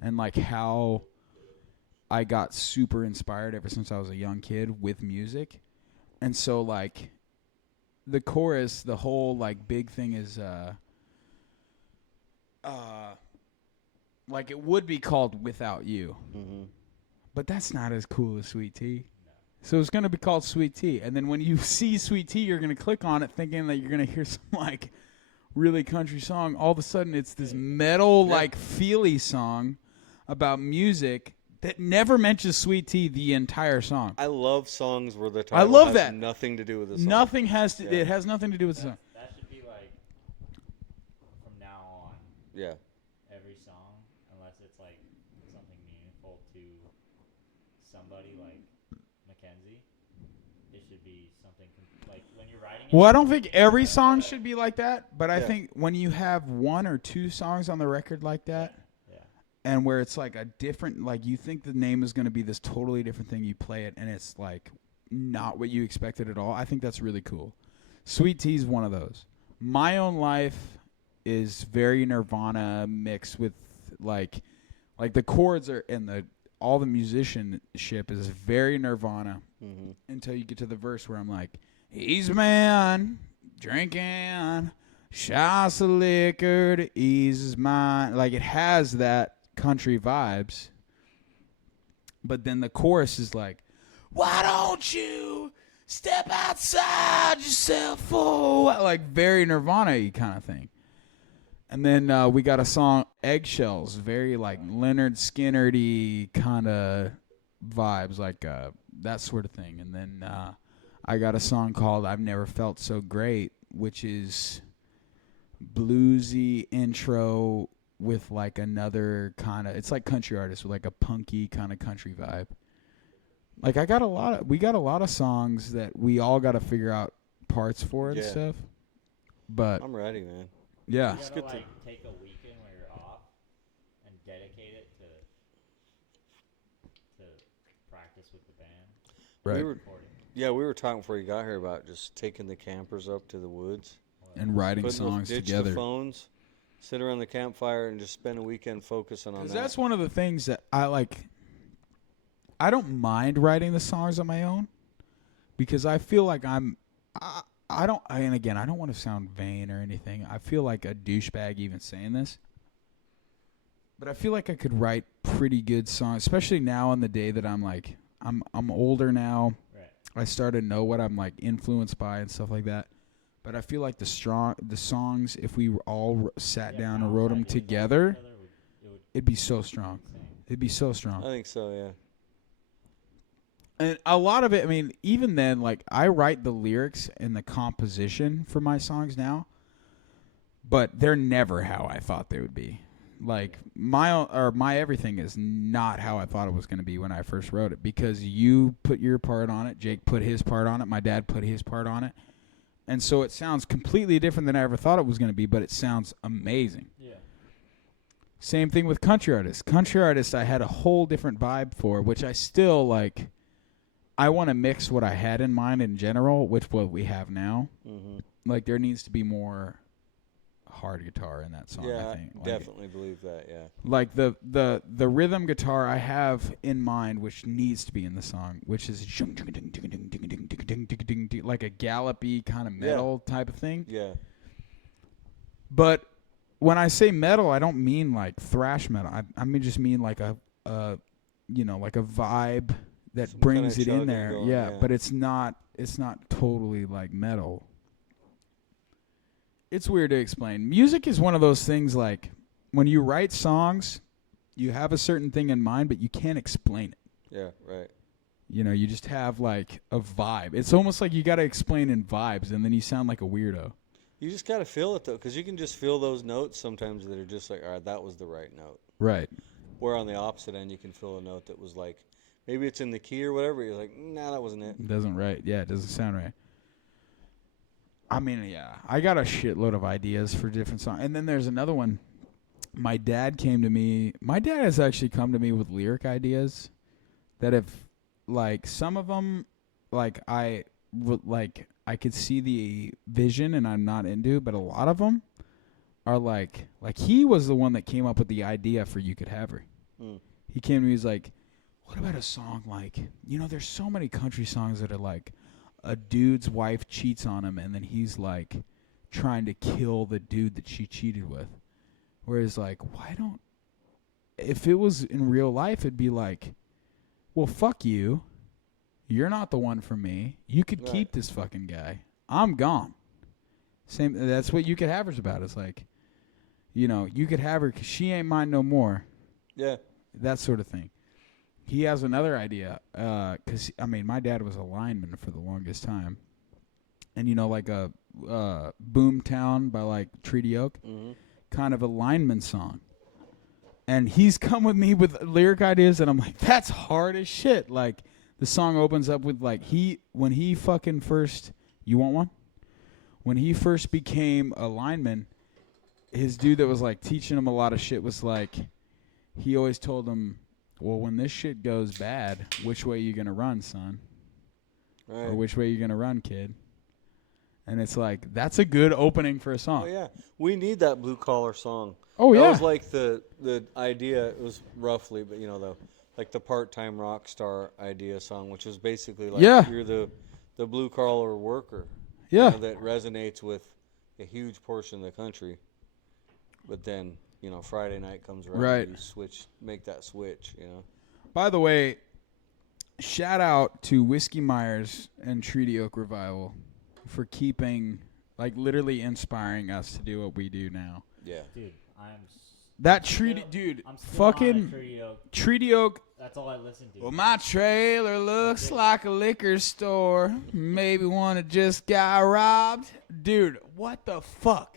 and, like, how I got super inspired ever since I was a young kid with music. And so, like, the chorus, the whole, like, big thing is, like, it would be called Without You. Mm-hmm. But that's not as cool as Sweet Tea. So it's going to be called Sweet Tea. And then when you see Sweet Tea, you're going to click on it thinking that you're going to hear some, like, really country song. All of a sudden, it's this metal, like, feely song about music that never mentions Sweet Tea the entire song. I love songs where the title has nothing to do with the song. Nothing has to. It has nothing to do with the song. That should be, like, from now on. Yeah. Every song, unless it's like something meaningful to somebody like Mackenzie, it should be something like when you're writing it. Well, I don't think every song should be like that, but I Yeah. think when you have one or two songs on the record like that, and where it's like a different, like you think the name is going to be this totally different thing, you play it and it's like not what you expected at all. I think that's really cool. Sweet Tea is one of those. My Own Life is very Nirvana mixed with like the chords are and all the musicianship is very Nirvana until you get to the verse where I'm like, he's a man drinking shots of liquor to ease his mind. Like it has that country vibes, but then the chorus is like, why don't you step outside yourself for like very Nirvana-y kind of thing. And then we got a song, Eggshells, very like Leonard Skinner-y kind of vibes, like that sort of thing. And then I got a song called I've Never Felt So Great, which is bluesy intro with like another kind of, it's like country artist with like a punky kind of country vibe. Like we got a lot of songs that we all got to figure out parts for and stuff. But I'm ready, man. Yeah. You gotta, take a weekend where you're off and dedicate it to practice with the band. Right. We were talking before you got here about just taking the campers up to the woods and writing songs together. Ditch the phones, sit around the campfire, and just spend a weekend focusing on that. Because that's one of the things that I like. I don't mind writing the songs on my own because I feel like I don't want to sound vain or anything. I feel like a douchebag even saying this. But I feel like I could write pretty good songs, especially now in the day that I'm like, I'm older now. Right. I started to know what I'm like influenced by and stuff like that. But I feel like the songs, if we all sat down and wrote them together, it'd be so strong. It'd be so strong. I think so, yeah. And a lot of it, I mean, even then, like, I write the lyrics and the composition for my songs now, but they're never how I thought they would be. Like, my everything is not how I thought it was going to be when I first wrote it, because you put your part on it, Jake put his part on it, my dad put his part on it, and so it sounds completely different than I ever thought it was going to be, but it sounds amazing. Yeah. Same thing with country artists. Country artists I had a whole different vibe for, which I still, like... I want to mix what I had in mind in general with what we have now. Mm-hmm. Like, there needs to be more hard guitar in that song, yeah, I think. I definitely believe that, yeah. Like, the rhythm guitar I have in mind, which needs to be in the song, which is like a gallopy kind of metal type of thing. Yeah. But when I say metal, I don't mean, like, thrash metal. I just mean, like, like a vibe that some brings it in chugging there. going, Yeah, but it's not totally like metal. It's weird to explain. Music is one of those things, like, when you write songs, you have a certain thing in mind, but you can't explain it. Yeah, right. You know, you just have like a vibe. It's almost like you got to explain in vibes, and then you sound like a weirdo. You just got to feel it, though, because you can just feel those notes sometimes that are just like, all right, that was the right note. Right. Where on the opposite end, you can feel a note that was like, maybe it's in the key or whatever. You're like, nah, that wasn't it. It doesn't right. Yeah, it doesn't sound right. I mean, yeah, I got a shitload of ideas for different songs. And then there's another one. My dad came to me. My dad has actually come to me with lyric ideas that have, like, some of them, like, I could see the vision and I'm not into, but a lot of them are like he was the one that came up with the idea for You Could Have Her. Mm. He came to me, he's like, what about a song like, you know, there's so many country songs that are like a dude's wife cheats on him and then he's like trying to kill the dude that she cheated with. Whereas, like, if it was in real life, it'd be like, well, fuck you. You're not the one for me. You could keep this fucking guy. I'm gone. That's what You Could Have Her's about. It's like, you know, you could have her because she ain't mine no more. Yeah. That sort of thing. He has another idea, because, I mean, my dad was a lineman for the longest time. And, you know, like a Boomtown by, like, Treaty Oak, kind of a lineman song. And he's come with me with lyric ideas, and I'm like, that's hard as shit. Like, the song opens up with, like, when he fucking first, you want one? When he first became a lineman, his dude that was, like, teaching him a lot of shit was, like, he always told him, well, when this shit goes bad, which way you gonna run, son? Right. Or which way you gonna run, kid? And it's like, that's a good opening for a song. Oh yeah, we need that blue collar song. Oh, that yeah. was like the idea. It was roughly, but like the part-time rock star idea song, which was basically like you're the blue collar worker. Yeah. That resonates with a huge portion of the country. But then Friday night comes around. Right. And you make that switch. By the way, shout out to Whiskey Myers and Treaty Oak Revival for keeping, like, literally inspiring us to do what we do now. Yeah. Dude, That Treaty, dude, I'm still fucking on a Treaty Oak. That's all I listen to. Well, my trailer looks like a liquor store. Maybe one that just got robbed. Dude, what the fuck?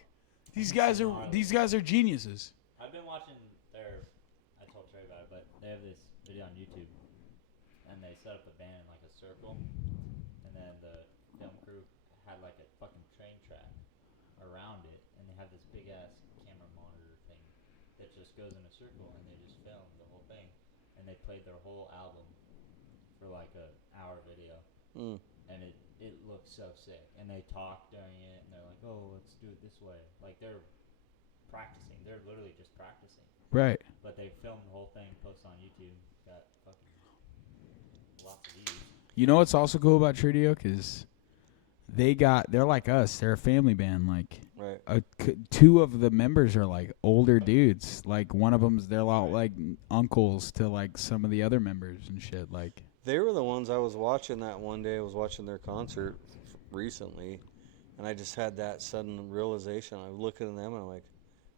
These guys are geniuses. I've been watching I told Trey about it, but they have this video on YouTube, and they set up a band in like a circle, and then the film crew had like a fucking train track around it, and they have this big ass camera monitor thing that just goes in a circle, and they just film the whole thing, and they played their whole album for like an hour video, and it looks so sick, and they talk during it, and they're like, oh, let's do it this way, like they're practicing, they're literally just practicing, Right. but they filmed the whole thing, post on YouTube, got fucking lots of views. You know what's also cool about Treaty Oak is they're like us. They're a family band. Like, right. Two of the members are like older dudes. Like, one of them's they're all like uncles to like some of the other members and shit. Like, they were the ones I was watching that one day. I was watching their concert recently, and I just had that sudden realization. I was looking at them and I'm like,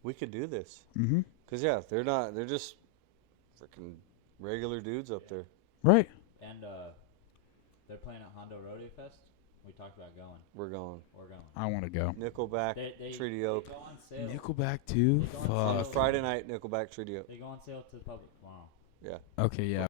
we could do this. mm-hmm. Because they're just freaking regular dudes up there. Right. And they're playing at Hondo Rodeo Fest. We talked about going. We're going. I want to go. Nickelback, Treaty Oak. They go on sale. Nickelback too. They go on On a Fuck. Friday night, Nickelback, Treaty Oak. They go on sale to the public tomorrow. Yeah. Okay, yeah.